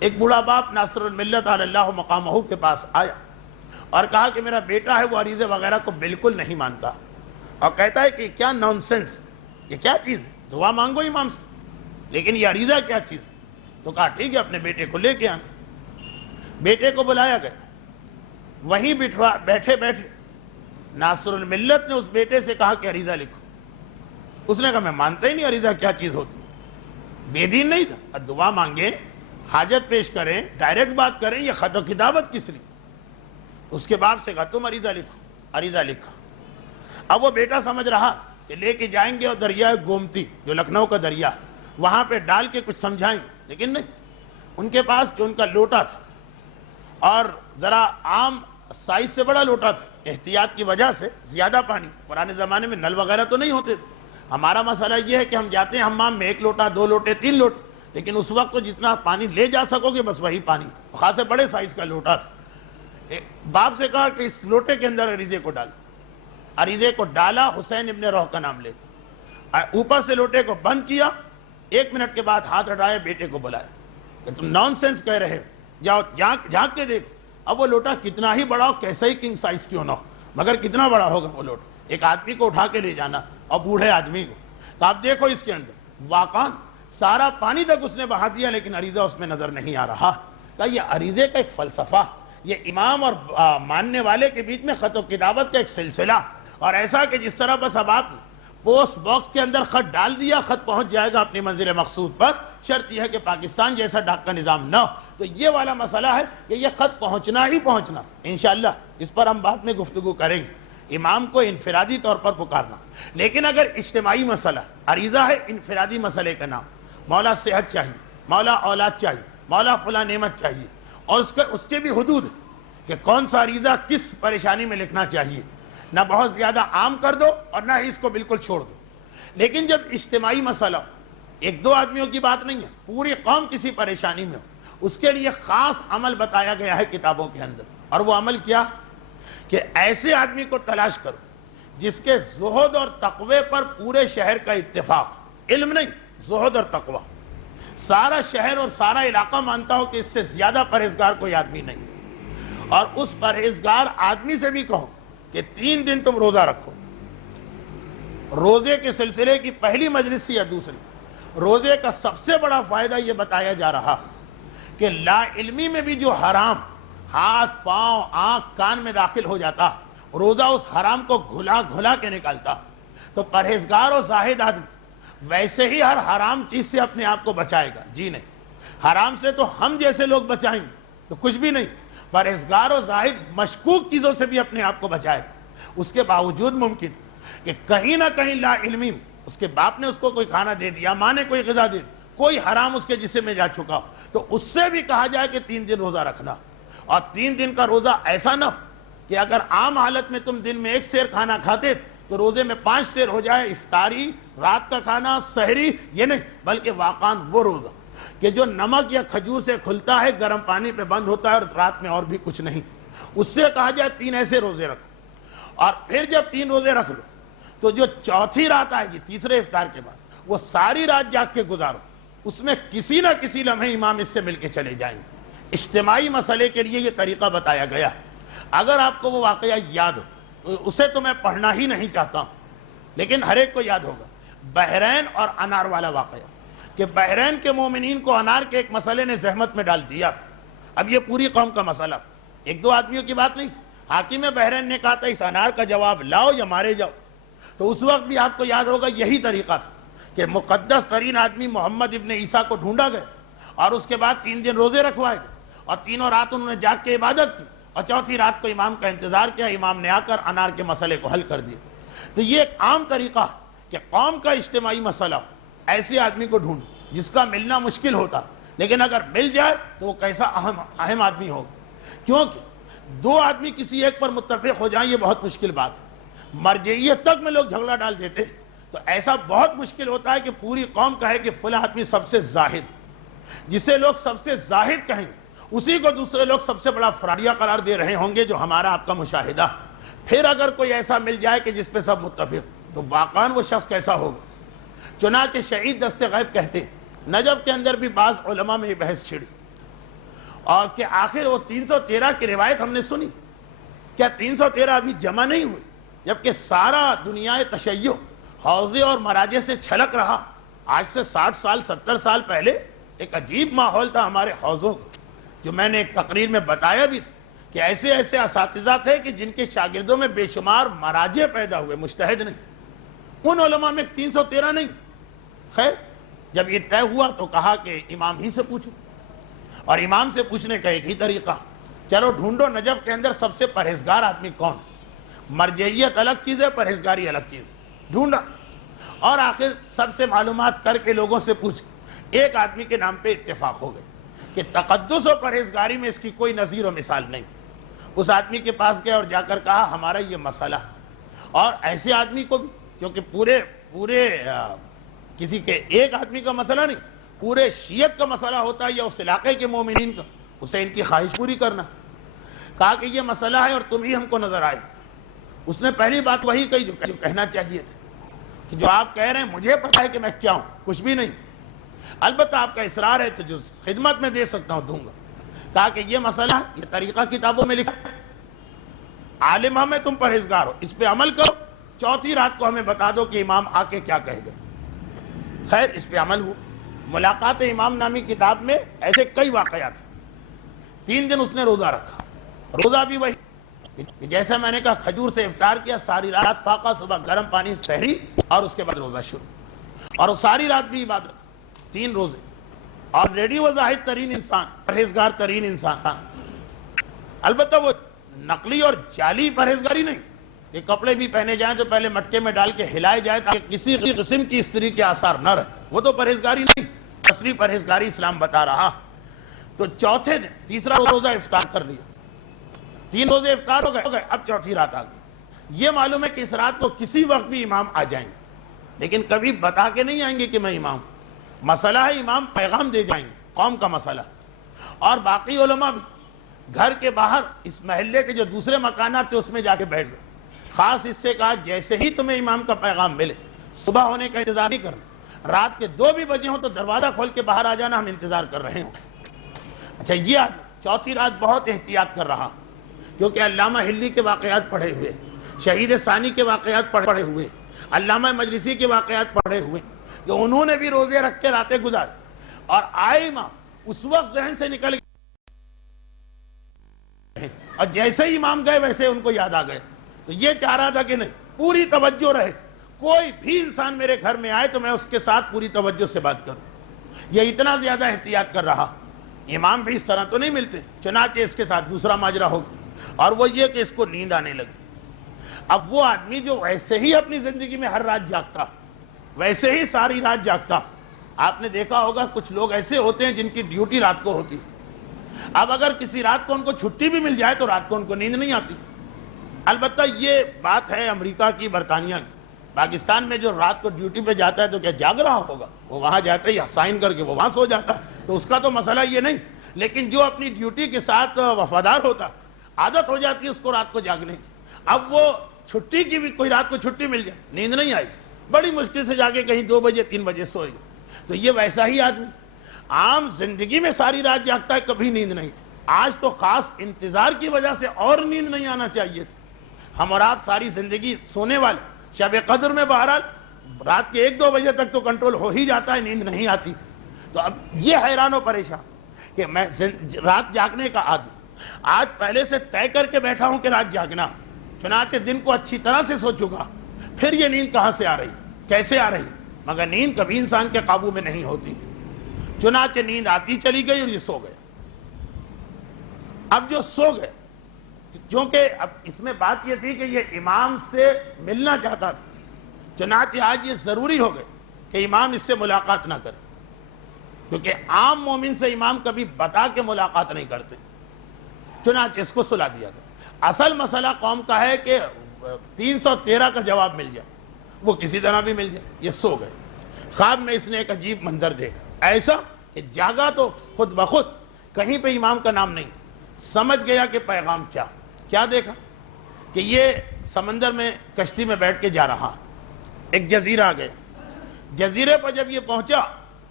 ایک بوڑھا باپ ناصر الملت علی اللہ مقامہ کے پاس آیا اور کہا کہ میرا بیٹا ہے وہ عریضے وغیرہ کو بالکل نہیں مانتا، اور کہتا ہے کہ کیا نانسنس، یہ کیا چیز ہے، دعا مانگو امام سے، لیکن یہ عریضہ کیا چیز ہے؟ تو کہا ٹھیک ہے اپنے بیٹے کو لے کے آنا۔ بیٹے کو بلایا گیا، وہیں بیٹھے بیٹھے ناصر الملت نے اس بیٹے سے کہا کہ عریضہ لکھو۔ اس نے کہا میں مانتا ہی نہیں عریضہ کیا چیز ہوتی، بے دین نہیں تھا، دعا مانگیں، حاجت پیش کریں، ڈائریکٹ بات کریں، یہ خط و کتابت کس لیے؟ اس کے باپ سے کہا تم عریضہ لکھو، عریضہ لکھا۔ اب وہ بیٹا سمجھ رہا کہ لے کے جائیں گے اور دریائے گومتی جو لکھنؤ کا دریا وہاں پہ ڈال کے کچھ سمجھائیں گے، لیکن نہیں، ان کے پاس کہ ان کا لوٹا تھا اور ذرا عام سائز سے بڑا لوٹا تھا، احتیاط کی وجہ سے زیادہ پانی، پرانے زمانے میں نل وغیرہ تو نہیں ہوتے تھے، ہمارا مسئلہ یہ ہے کہ ہم جاتے ہیں حمام میں 1 لوٹا 2 لوٹے 3 لوٹے، لیکن اس وقت تو جتنا پانی لے جا سکو گے بس وہی پانی، خاصے بڑے سائز کا لوٹا تھا۔ باپ سے کہا کہ اس لوٹے کے اندر عریضے کو ڈال، عریضے کو ڈالا، حسین ابن روح کا نام لے کر اوپر سے لوٹے کو بند کیا، 1 منٹ کے بعد ہاتھ ہٹایا، بیٹے کو بلایا کہ تم نان سینس کہہ رہے ہو، جاؤ جھانک کے دیکھ۔ اب وہ لوٹا کتنا ہی بڑا ہو، کیسا ہی کنگ سائز کیوں نہ ہو، مگر کتنا بڑا ہوگا وہ لوٹا، ایک آدمی کو اٹھا کے لے جانا اور بوڑھے آدمی کو، تو آپ دیکھو اس کے اندر واقعا سارا پانی تک اس نے بہا دیا لیکن عریضہ اس میں نظر نہیں آ رہا۔ کہ یہ عریضے کا ایک فلسفہ، یہ امام اور ماننے والے کے بیچ میں خط و کتابت کا ایک سلسلہ، اور ایسا کہ جس طرح بس اب آپ پوسٹ باکس کے اندر خط ڈال دیا، خط پہنچ جائے گا اپنی منزل مقصود پر، شرط یہ ہے کہ پاکستان جیسا ڈاک کا نظام نہ ہو۔ تو یہ والا مسئلہ ہے کہ یہ خط پہنچنا ہی پہنچنا، انشاءاللہ اس پر ہم بعد میں گفتگو کریں گے، امام کو انفرادی طور پر پکارنا۔ لیکن اگر اجتماعی مسئلہ، عریضہ ہے انفرادی مسئلے کا نام، مولا صحت چاہیے، مولا اولاد چاہیے، مولا فلاں نعمت چاہیے، اور اس کے بھی حدود ہے کہ کون سا عریضہ کس پریشانی میں لکھنا چاہیے، نہ بہت زیادہ عام کر دو اور نہ ہی اس کو بالکل چھوڑ دو۔ لیکن جب اجتماعی مسئلہ، 1-2 آدمیوں کی بات نہیں ہے، پوری قوم کسی پریشانی میں ہو، اس کے لیے خاص عمل بتایا گیا ہے کتابوں کے اندر، اور وہ عمل کیا کہ ایسے آدمی کو تلاش کرو جس کے زہد اور تقوی پر پورے شہر کا اتفاق، علم نہیں، زہد اور تقوی، سارا شہر اور سارا علاقہ مانتا ہو کہ اس سے زیادہ پرہیزگار کوئی آدمی نہیں، اور اس پرہیزگار آدمی سے بھی کہو کہ 3 دن تم روزہ رکھو۔ روزے کے سلسلے کی پہلی مجلس یا دوسری، روزے کا سب سے بڑا فائدہ یہ بتایا جا رہا کہ لا علمی میں بھی جو حرام ہاتھ، پاؤں، آنکھ، کان میں داخل ہو جاتا روزہ اس حرام کو گھلا گھلا کے نکالتا. تو پرہیزگار اور زاہد آدمی ویسے ہی ہر حرام چیز سے اپنے آپ کو بچائے گا. جی نہیں, حرام سے تو ہم جیسے لوگ بچائیں گے تو کچھ بھی نہیں. پرہیزگار اور زاہد مشکوک چیزوں سے بھی اپنے آپ کو بچائے گا. اس کے باوجود ممکن کہ کہیں نہ کہیں لا علمی اس کے باپ نے اس کو کوئی کھانا دے دیا, ماں نے کوئی غذا دے دی, کوئی حرام اس کے جسم میں جا چکا, تو اس سے بھی کہا جائے کہ 3 دن روزہ رکھنا. اور 3 دن کا روزہ ایسا نہ ہو کہ اگر عام حالت میں تم دن میں 1 سیر کھانا کھاتے تو روزے میں 5 سیر ہو جائے, افطاری, رات کا کھانا, سحری, یہ نہیں, بلکہ واقعاً وہ روزہ کہ جو نمک یا کھجور سے کھلتا ہے, گرم پانی پہ بند ہوتا ہے اور رات میں اور بھی کچھ نہیں, اس سے کہا جائے 3 ایسے روزے رکھو. اور پھر جب 3 روزے رکھ لو تو جو چوتھی رات آئے گی تیسرے افطار کے بعد, وہ ساری رات جاگ کے گزارو. اس میں کسی نہ کسی لمحے امام اس سے مل کے چلے جائیں گے. اجتماعی مسئلے کے لیے یہ طریقہ بتایا گیا. اگر آپ کو وہ واقعہ یاد ہو, اسے تو میں پڑھنا ہی نہیں چاہتا ہوں, لیکن ہر ایک کو یاد ہوگا, بحرین اور انار والا واقعہ, کہ بحرین کے مومنین کو انار کے ایک مسئلے نے زحمت میں ڈال دیا. اب یہ پوری قوم کا مسئلہ, 1-2 آدمیوں کی بات نہیں. حاکم بحرین نے کہا تھا اس انار کا جواب لاؤ یا مارے جاؤ. تو اس وقت بھی آپ کو یاد ہوگا یہی طریقہ تھا کہ مقدس ترین آدمی محمد ابن عیسیٰ کو ڈھونڈا گیا, اور اس کے بعد 3 دن روزے رکھوائے گئے, اور 3 رات انہوں نے جاگ کے عبادت کی, اور چوتھی رات کو امام کا انتظار کیا. امام نے آ کر انار کے مسئلے کو حل کر دیا. تو یہ ایک عام طریقہ کہ قوم کا اجتماعی مسئلہ ایسے آدمی کو ڈھونڈ جس کا ملنا مشکل ہوتا, لیکن اگر مل جائے تو وہ کیسا اہم آدمی ہوگا. کیونکہ 2 آدمی کسی ایک پر متفق ہو جائیں یہ بہت مشکل بات ہے. مرجعیت تک میں لوگ جھگڑا ڈال دیتے, تو ایسا بہت مشکل ہوتا ہے کہ پوری قوم کہے کہ فلاں آدمی سب سے زاہد, جسے لوگ سب سے زاہد کہیں اسی کو دوسرے لوگ سب سے بڑا فراڈیا قرار دے رہے ہوں گے, جو ہمارا آپ کا مشاہدہ. پھر اگر کوئی ایسا مل جائے کہ جس پہ سب متفق, تو واقعاً وہ شخص کیسا ہوگا. چنانچہ شہید دست غیب کہتے ہیں, نجف کے اندر بھی بعض علماء میں یہ بحث چھڑی, اور کہ آخر وہ 313 کی روایت ہم نے سنی, کیا 313 ابھی جمع نہیں ہوئی, جبکہ سارا دنیا تشیع حوضے اور مراجع سے چھلک رہا. آج سے 60 سال 70 سال پہلے ایک عجیب ماحول تھا ہمارے حوضوں کا, جو میں نے ایک تقریر میں بتایا بھی تھا کہ ایسے ایسے اساتذہ تھے کہ جن کے شاگردوں میں بے شمار مراجع پیدا ہوئے, مجتہد نہیں. ان علماء میں 313 نہیں. خیر, جب یہ طے ہوا تو کہا کہ امام ہی سے پوچھو, اور امام سے پوچھنے کا ایک ہی طریقہ, چلو ڈھونڈو نجف کے اندر سب سے پرہیزگار آدمی کون. مرجعیت الگ چیز ہے, پرہیزگاری الگ چیز. ڈھونڈا, اور آخر سب سے معلومات کر کے لوگوں سے پوچھ, ایک آدمی کے نام پہ اتفاق ہو گئے کہ تقدس و پرہیزگاری میں اس کی کوئی نظیر و مثال نہیں. اس آدمی کے پاس گئے اور جا کر کہا ہمارا یہ مسئلہ, اور ایسے آدمی کو بھی, کیونکہ پورے کسی کے ایک آدمی کا مسئلہ نہیں, پورے شیعت کا مسئلہ ہوتا ہے یا اس علاقے کے مومنین کا, اسے ان کی خواہش پوری کرنا. کہا کہ یہ مسئلہ ہے اور تم ہی ہم کو نظر آئے. اس نے پہلی بات وہی کہی جو کہنا چاہیے تھا, کہ جو آپ کہہ رہے ہیں مجھے پتا ہے کہ میں کیا ہوں, کچھ بھی نہیں, البتہ آپ کا اصرار ہے تو جو خدمت میں دے سکتا ہوں دوں گا. کہا کہ یہ مسئلہ یہ طریقہ کتابوں میں لکھا, عالم ہمیں تم پرہیزگار ہو, اس پہ عمل کرو, چوتھی رات کو ہمیں بتا دو کہ امام آ کے کیا کہہ گئے. خیر, اس پہ عمل ہوا. ملاقات امام نامی کتاب میں ایسے کئی واقعات ہیں. 3 دن اس نے روزہ رکھا, روزہ بھی وہی جیسا میں نے کہا, کھجور سے افطار کیا, ساری رات فاقہ, صبح گرم پانی سحری, اور اس کے بعد روزہ شروع, اور ساری رات بھی عبادت, 3 روزے. اور ریڈی و زاہد ترین انسان, پرہیزگار ترین انسان. البتہ وہ نقلی اور جعلی پرہیزگاری نہیں کہ کپڑے بھی پہنے جائیں تو پہلے مٹکے میں ڈال کے ہلائے جائے تاکہ کسی قسم کی استری کے آثار نہ رہے, وہ تو پرہیزگاری نہیں. اصلی پرہیزگاری اسلام بتا رہا. تو چوتھے دن تیسرا روزہ افطار کر لیا, 3 روزے افطار ہو گئے, اب چوتھی رات آ گئی. یہ معلوم ہے کہ اس رات کو کسی وقت بھی امام آ جائیں گے, لیکن کبھی بتا کے نہیں آئیں گے کہ میں امام. مسئلہ ہے امام پیغام دے جائیں گے, قوم کا مسئلہ. اور باقی علماء بھی گھر کے باہر اس محلے کے جو دوسرے مکانات تھے اس میں جا کے بیٹھ گئے. خاص اس سے کہا جیسے ہی تمہیں امام کا پیغام ملے, صبح ہونے کا انتظار نہیں کرنا, رات کے 2 بھی بجے ہوں تو دروازہ کھول کے باہر آ جانا, ہم انتظار کر رہے ہوں. اچھا, یہ چوتھی رات بہت احتیاط کر رہا, کیونکہ علامہ ہلی کے واقعات پڑھے ہوئے, شہید ثانی کے واقعات پڑھے ہوئے, علامہ مجلسی کے واقعات پڑھے ہوئے, کہ انہوں نے بھی روزے رکھ کے راتیں گزار, اور آئے امام اس وقت ذہن سے نکل گئے, اور جیسے ہی امام گئے ویسے ان کو یاد آ گئے تو یہ چاہ رہا تھا کہ نہیں پوری توجہ رہے، کوئی بھی انسان میرے گھر میں آئے تو میں اس کے ساتھ پوری توجہ سے بات کروں، یہ اتنا زیادہ احتیاط کر رہا۔ امام بھی اس طرح تو نہیں ملتے، چنانچہ اس کے ساتھ دوسرا ماجرا ہو گیا، اور وہ یہ کہ اس کو نیند آنے لگی۔ اب وہ آدمی جو ویسے ہی اپنی زندگی میں ہر رات جاگتا، ویسے ہی ساری رات جاگتا، آپ نے دیکھا ہوگا کچھ لوگ ایسے ہوتے ہیں جن کی ڈیوٹی رات کو ہوتی، اب اگر کسی رات کو ان کو چھٹی بھی مل جائے تو رات کو ان کو نیند نہیں آتی۔ البتہ یہ بات ہے امریکہ کی، برطانیہ کی۔ پاکستان میں جو رات کو ڈیوٹی پہ جاتا ہے تو کیا جاگ رہا ہوگا؟ وہ وہاں جاتا ہی سائن کر کے وہ وہاں سو جاتا ہے، تو اس کا تو مسئلہ یہ نہیں، لیکن جو اپنی ڈیوٹی کے ساتھ وفادار ہوتا، عادت ہو جاتی ہے اس کو رات کو جاگنے کی، اب وہ چھٹی کی بھی، کوئی رات کو چھٹی مل جائے نیند نہیں آئی، بڑی مشکل سے جا کے کہیں 2 بجے 3 بجے سوئے گا۔ تو یہ ویسا ہی آدمی عام زندگی میں ساری رات جاگتا ہے، کبھی نیند نہیں۔ آج تو خاص انتظار کی وجہ سے اور نیند نہیں آنا چاہیے تھی۔ ہم اور آپ ساری زندگی سونے والے، شب قدر میں بہرحال رات کے 1-2 بجے تک تو کنٹرول ہو ہی جاتا ہے، نیند نہیں آتی۔ تو اب یہ حیران و پریشان کہ میں رات جاگنے کا عادی، آج پہلے سے طے کر کے بیٹھا ہوں کہ رات جاگنا، چنانچہ دن کو اچھی طرح سے سو چکا، پھر یہ نیند کہاں سے آ رہی، کیسے آ رہی؟ مگر نیند کبھی انسان کے قابو میں نہیں ہوتی، چنانچہ نیند آتی چلی گئی اور یہ سو گئے۔ اب جو سو گئے، کیونکہ اب اس میں بات یہ تھی کہ یہ امام سے ملنا چاہتا تھا، چنانچہ آج یہ ضروری ہو گئے کہ امام اس سے ملاقات نہ کرے، کیونکہ عام مومن سے امام کبھی بتا کے ملاقات نہیں کرتے، چنانچہ اس کو سلا دیا گیا۔ اصل مسئلہ قوم کا ہے کہ 313 کا جواب مل جائے، وہ کسی طرح بھی مل جائے۔ یہ سو گئے، خواب میں اس نے ایک عجیب منظر دیکھا، ایسا کہ جاگا تو خود بخود، کہیں پہ امام کا نام نہیں، سمجھ گیا کہ پیغام کیا دیکھا کہ یہ سمندر میں کشتی میں بیٹھ کے جا رہا، ایک جزیرہ آ گیا، جزیرے پر جب یہ پہنچا،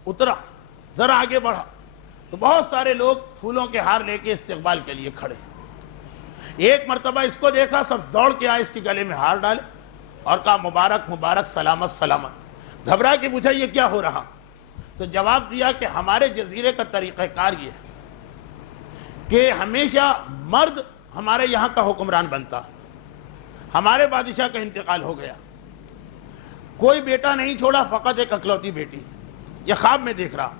اترا، ذرا آگے بڑھا تو بہت سارے لوگ پھولوں کے ہار لے کے استقبال کے لیے کھڑے۔ ایک مرتبہ اس کو دیکھا، سب دوڑ کے آئے، اس کے گلے میں ہار ڈالے اور کہا مبارک مبارک، سلامت سلامت۔ گھبرا کے پوچھا یہ کیا ہو رہا؟ تو جواب دیا کہ ہمارے جزیرے کا طریقہ کار یہ ہے کہ ہمیشہ مرد ہمارے یہاں کا حکمران بنتا، ہمارے بادشاہ کا انتقال ہو گیا، کوئی بیٹا نہیں چھوڑا، فقط ایک اکلوتی بیٹی، یہ خواب میں دیکھ رہا۔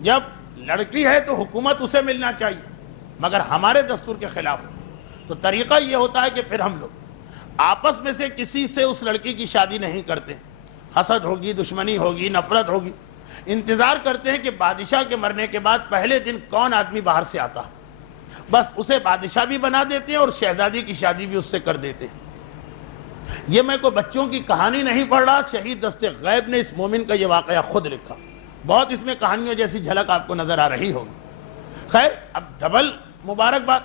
جب لڑکی ہے تو حکومت اسے ملنا چاہیے، مگر ہمارے دستور کے خلاف، تو طریقہ یہ ہوتا ہے کہ پھر ہم لوگ آپس میں سے کسی سے اس لڑکی کی شادی نہیں کرتے، حسد ہوگی، دشمنی ہوگی، نفرت ہوگی، انتظار کرتے ہیں کہ بادشاہ کے مرنے کے بعد پہلے دن کون آدمی باہر سے آتا، بس اسے بادشاہ بھی بنا دیتے ہیں اور شہزادی کی شادی بھی اس سے کر دیتے ہیں۔ یہ میں کوئی بچوں کی کہانی نہیں پڑھ رہا، شہید دست غیب نے اس مومن کا یہ واقعہ خود لکھا، بہت اس میں کہانیوں جیسی جھلک آپ کو نظر آ رہی ہوگی۔ خیر، اب ڈبل مبارکباد،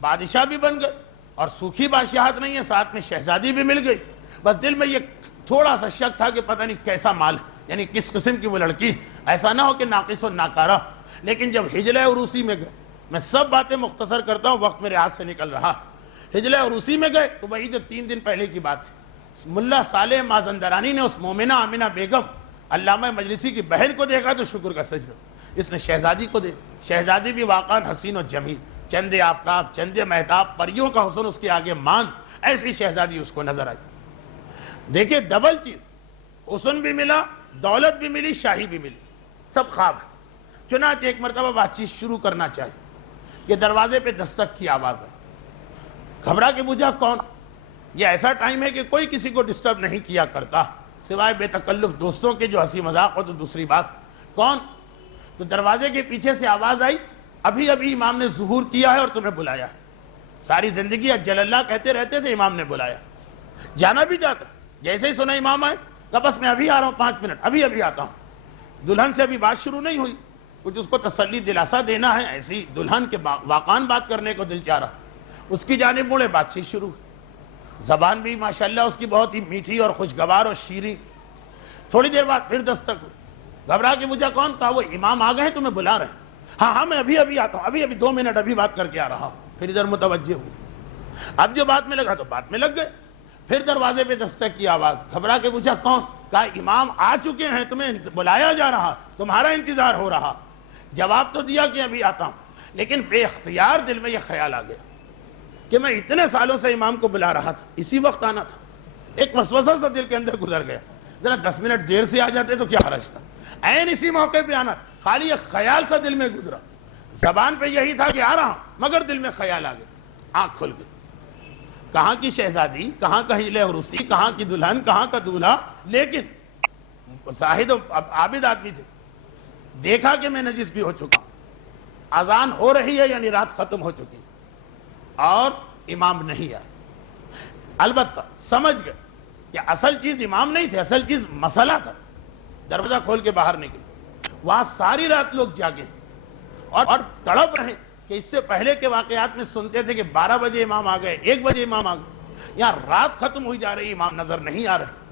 بادشاہ بھی بن گئے اور سوکھی بادشاہت نہیں ہے، ساتھ میں شہزادی بھی مل گئی۔ بس دل میں یہ تھوڑا سا شک تھا کہ پتہ نہیں کیسا مال، یعنی کس قسم کی وہ لڑکی، ایسا نہ ہو کہ ناقص و ناکارہ۔ لیکن جب ہجلہ عروسی میں گئے، میں سب باتیں مختصر کرتا ہوں، وقت میرے ہاتھ سے نکل رہا، ہجلہ عروسی میں گئے تو وہی جو 3 دن پہلے کی بات تھی، ملا صالح مازندرانی نے اس مومنہ آمنہ بیگم علامہ مجلسی کی بہن کو دیکھا تو شکر کا سجدہ، اس نے شہزادی کو دیکھا، شہزادی بھی واقعاً حسین و جمیل، چند آفتاب چند مہتاب، پریوں کا حسن اس کے آگے مان، ایسی شہزادی اس کو نظر آئی۔ دیکھیں ڈبل چیز، حسن بھی ملا، دولت بھی ملی، شاہی بھی ملی، سب خواب ہے۔ چنانچہ ایک مرتبہ بات چیت شروع کرنا چاہیے، یہ دروازے پہ دستک کی آواز ہے، گھبرا کے پوچھا کون؟ یہ ایسا ٹائم ہے کہ کوئی کسی کو ڈسٹرب نہیں کیا کرتا، سوائے بے تکلف دوستوں کے جو ہنسی مذاق ہو تو دوسری بات۔ کون؟ تو دروازے کے پیچھے سے آواز آئی، ابھی ابھی امام نے ظہور کیا ہے اور تمہیں بلایا ہے۔ ساری زندگی اجل اللہ کہتے رہتے تھے، امام نے بلایا، جانا بھی جاتا، جیسے ہی سنا امام آئے کہ بس میں ابھی آ رہا ہوں، 5 منٹ، ابھی آتا ہوں۔ دلہن سے ابھی بات شروع نہیں ہوئی، کچھ اس کو تسلی دلاسا دینا ہے، ایسی دلہن کے واقعان بات کرنے کو دل چاہ رہا، اس کی جانب مڑے، بات چیت شروع، زبان بھی ماشاءاللہ اس کی بہت ہی میٹھی اور خوشگوار اور شیریں۔ تھوڑی دیر بعد پھر دستک ہوئی، گھبرا کے پوچھا کون؟ کہا وہ امام آ گئے تمہیں بلا رہے ہیں۔ ہاں میں ابھی آتا ہوں، ابھی 2 منٹ ابھی بات کر کے آ رہا ہوں۔ پھر ادھر متوجہ ہوں، اب جو بات میں لگا تو بات میں لگ گئے۔ پھر دروازے پہ دستک کی آواز، گھبرا کے پوچھا کون؟ کہا امام آ چکے ہیں، تمہیں بلایا جا رہا، تمہارا انتظار ہو رہا۔ جواب تو دیا کہ ابھی آتا ہوں، لیکن بے اختیار دل میں یہ خیال آ گیا کہ میں اتنے سالوں سے امام کو بلا رہا تھا، اسی وقت آنا تھا. ایک وسوسہ سا دل کے اندر گزر گیا، ذرا 10 منٹ دیر سے آ جاتے تو کیا حرج تھا، عین اسی موقع پہ آنا. خالی ایک خیال سا دل میں گزرا، زبان پہ یہی تھا کہ آ رہا ہوں، مگر دل میں خیال آ گیا. آنکھ کھل گئی، کہاں کی شہزادی، کہاں کا ہجلے عروسی، کہاں کی دلہن، کہاں کا دولہا. لیکن زاہد و عابد آدمی تھے، دیکھا کہ میں نجس بھی ہو چکا ہوں، اذان ہو رہی ہے یعنی رات ختم ہو چکی اور امام نہیں آیا. البتہ سمجھ گئے کہ اصل چیز امام نہیں تھے، اصل چیز مسئلہ تھا. دروازہ کھول کے باہر نکلے. وہاں ساری رات لوگ جاگے اور تڑپ رہے کہ اس سے پہلے کے واقعات میں سنتے تھے کہ 12 بجے امام آ گئے، 1 بجے امام آ گئے. یہاں رات ختم ہوئی جا رہی، امام نظر نہیں آ رہے.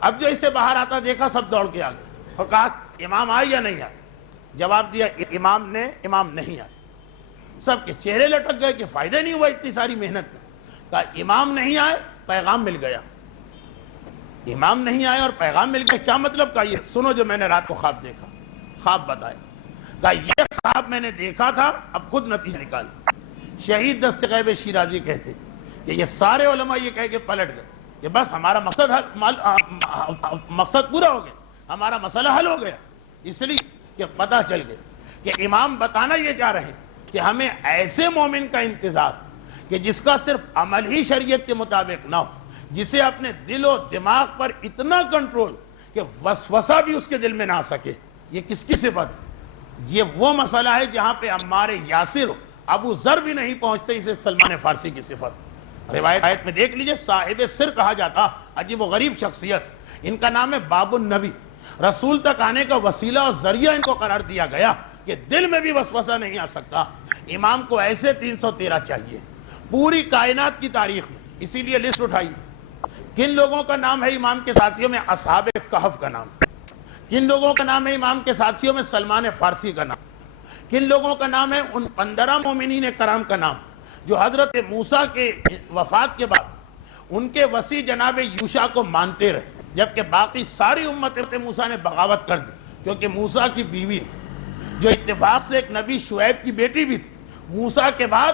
اب جو اسے باہر آتا دیکھا، سب دوڑ کے آ گئے اور کہا امام آئے یا نہیں آئے. جواب دیا امام نہیں آئے. سب کے چہرے لٹک گئے کہ فائدہ نہیں ہوا اتنی ساری محنت کا. کہا امام نہیں آئے، پیغام مل گیا. امام نہیں آئے اور پیغام مل گیا. کیا مطلب؟ کہا یہ سنو جو میں نے رات کو خواب دیکھا. خواب بتائے. کہا یہ خواب میں نے دیکھا تھا، اب خود نتیجہ نکال. شہید دست غیب شیرازی کہتے کہ یہ سارے علماء یہ کہہ کے پلٹ گئے کہ بس ہمارا مقصد پورا ہو گیا، ہمارا مسئلہ حل ہو گیا. اس لیے کہ پتہ چل گیا کہ امام بتانا یہ چاہ رہے ہیں کہ ہمیں ایسے مومن کا انتظار کہ جس کا صرف عمل ہی شریعت کے مطابق نہ ہو، جسے اپنے دل و دماغ پر اتنا کنٹرول کہ وسوسہ بھی اس کے دل میں نہ آ سکے. یہ کس کی صفت؟ یہ وہ مسئلہ ہے جہاں پہ عمار یاسر ابو ذر بھی نہیں پہنچتے، اسے سلمان فارسی کی صفت. روایت میں دیکھ لیجئے، صاحب سر کہا جاتا، عجیب و غریب شخصیت. ان کا نام ہے باب النبی. رسول تک آنے کا وسیلہ اور ذریعہ ان کو قرار دیا گیا کہ دل میں بھی وسوسہ نہیں آ سکتا. امام کو ایسے 313 چاہیے پوری کائنات کی تاریخ میں. اسی لیے لسٹ اٹھائی. کن لوگوں کا نام ہے امام کے ساتھیوں میں؟ اصحاب کہف کا نام. کن لوگوں کا نام ہے امام کے ساتھیوں میں؟ سلمان فارسی کا نام. کن لوگوں کا نام ہے؟ ان 15 مومنین کرام کا نام جو حضرت موسیٰ کے وفات کے بعد ان کے وسیع جناب یوشع کو مانتے رہے، جبکہ باقی ساری امت موسیٰ نے بغاوت کر دی. کیونکہ موسیٰ کی بیوی جو اتفاق سے ایک نبی شعیب کی بیٹی بھی تھی، موسیٰ کے بعد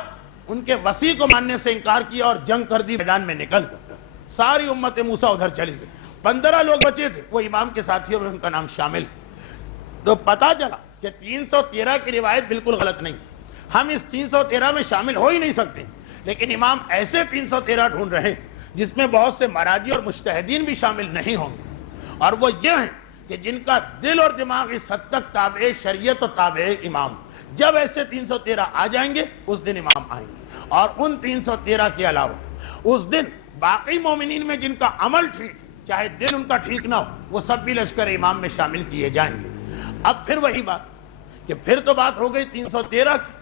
ان کے وسیع کو ماننے سے انکار کیا اور جنگ کر دی. میدان میں نکل گئے، ساری امت موسیٰ ادھر چلی گئی. 15 لوگ بچے تھے، وہ امام کے ساتھیوں میں ان کا نام شامل. تو پتا چلا کہ 313 کی روایت بالکل غلط نہیں. ہم اس 313 میں شامل ہو ہی نہیں سکتے، لیکن امام ایسے 313 ڈھونڈ رہے ہیں جس میں بہت سے مراجع اور مجتہدین بھی شامل نہیں ہوں گے. اور وہ یہ ہیں کہ جن کا دل اور دماغ اس حد تک تابع شریعت و تابع امام. جب ایسے 313 آ جائیں گے اس دن امام آئیں گے. اور ان 313 کے علاوہ اس دن باقی مومنین میں جن کا عمل ٹھیک، چاہے دل ان کا ٹھیک نہ ہو، وہ سب بھی لشکر امام میں شامل کیے جائیں گے. اب پھر وہی بات کہ پھر تو بات ہو گئی 313 کی.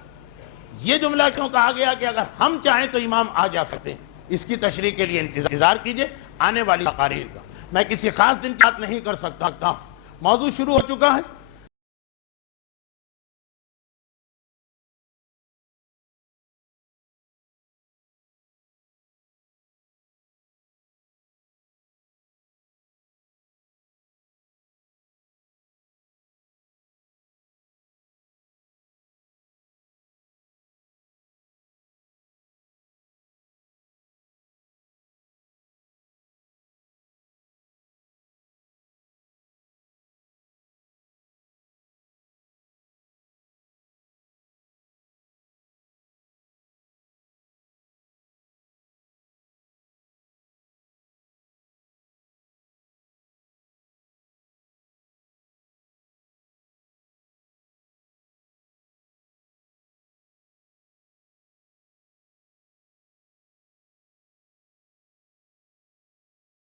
یہ جملہ کیوں کہا گیا کہ اگر ہم چاہیں تو امام آ جا سکتے ہیں؟ اس کی تشریح کے لیے انتظار کیجئے آنے والی تقاریر کا. میں کسی خاص دن کی بات نہیں کر سکتا. موضوع شروع ہو چکا ہے.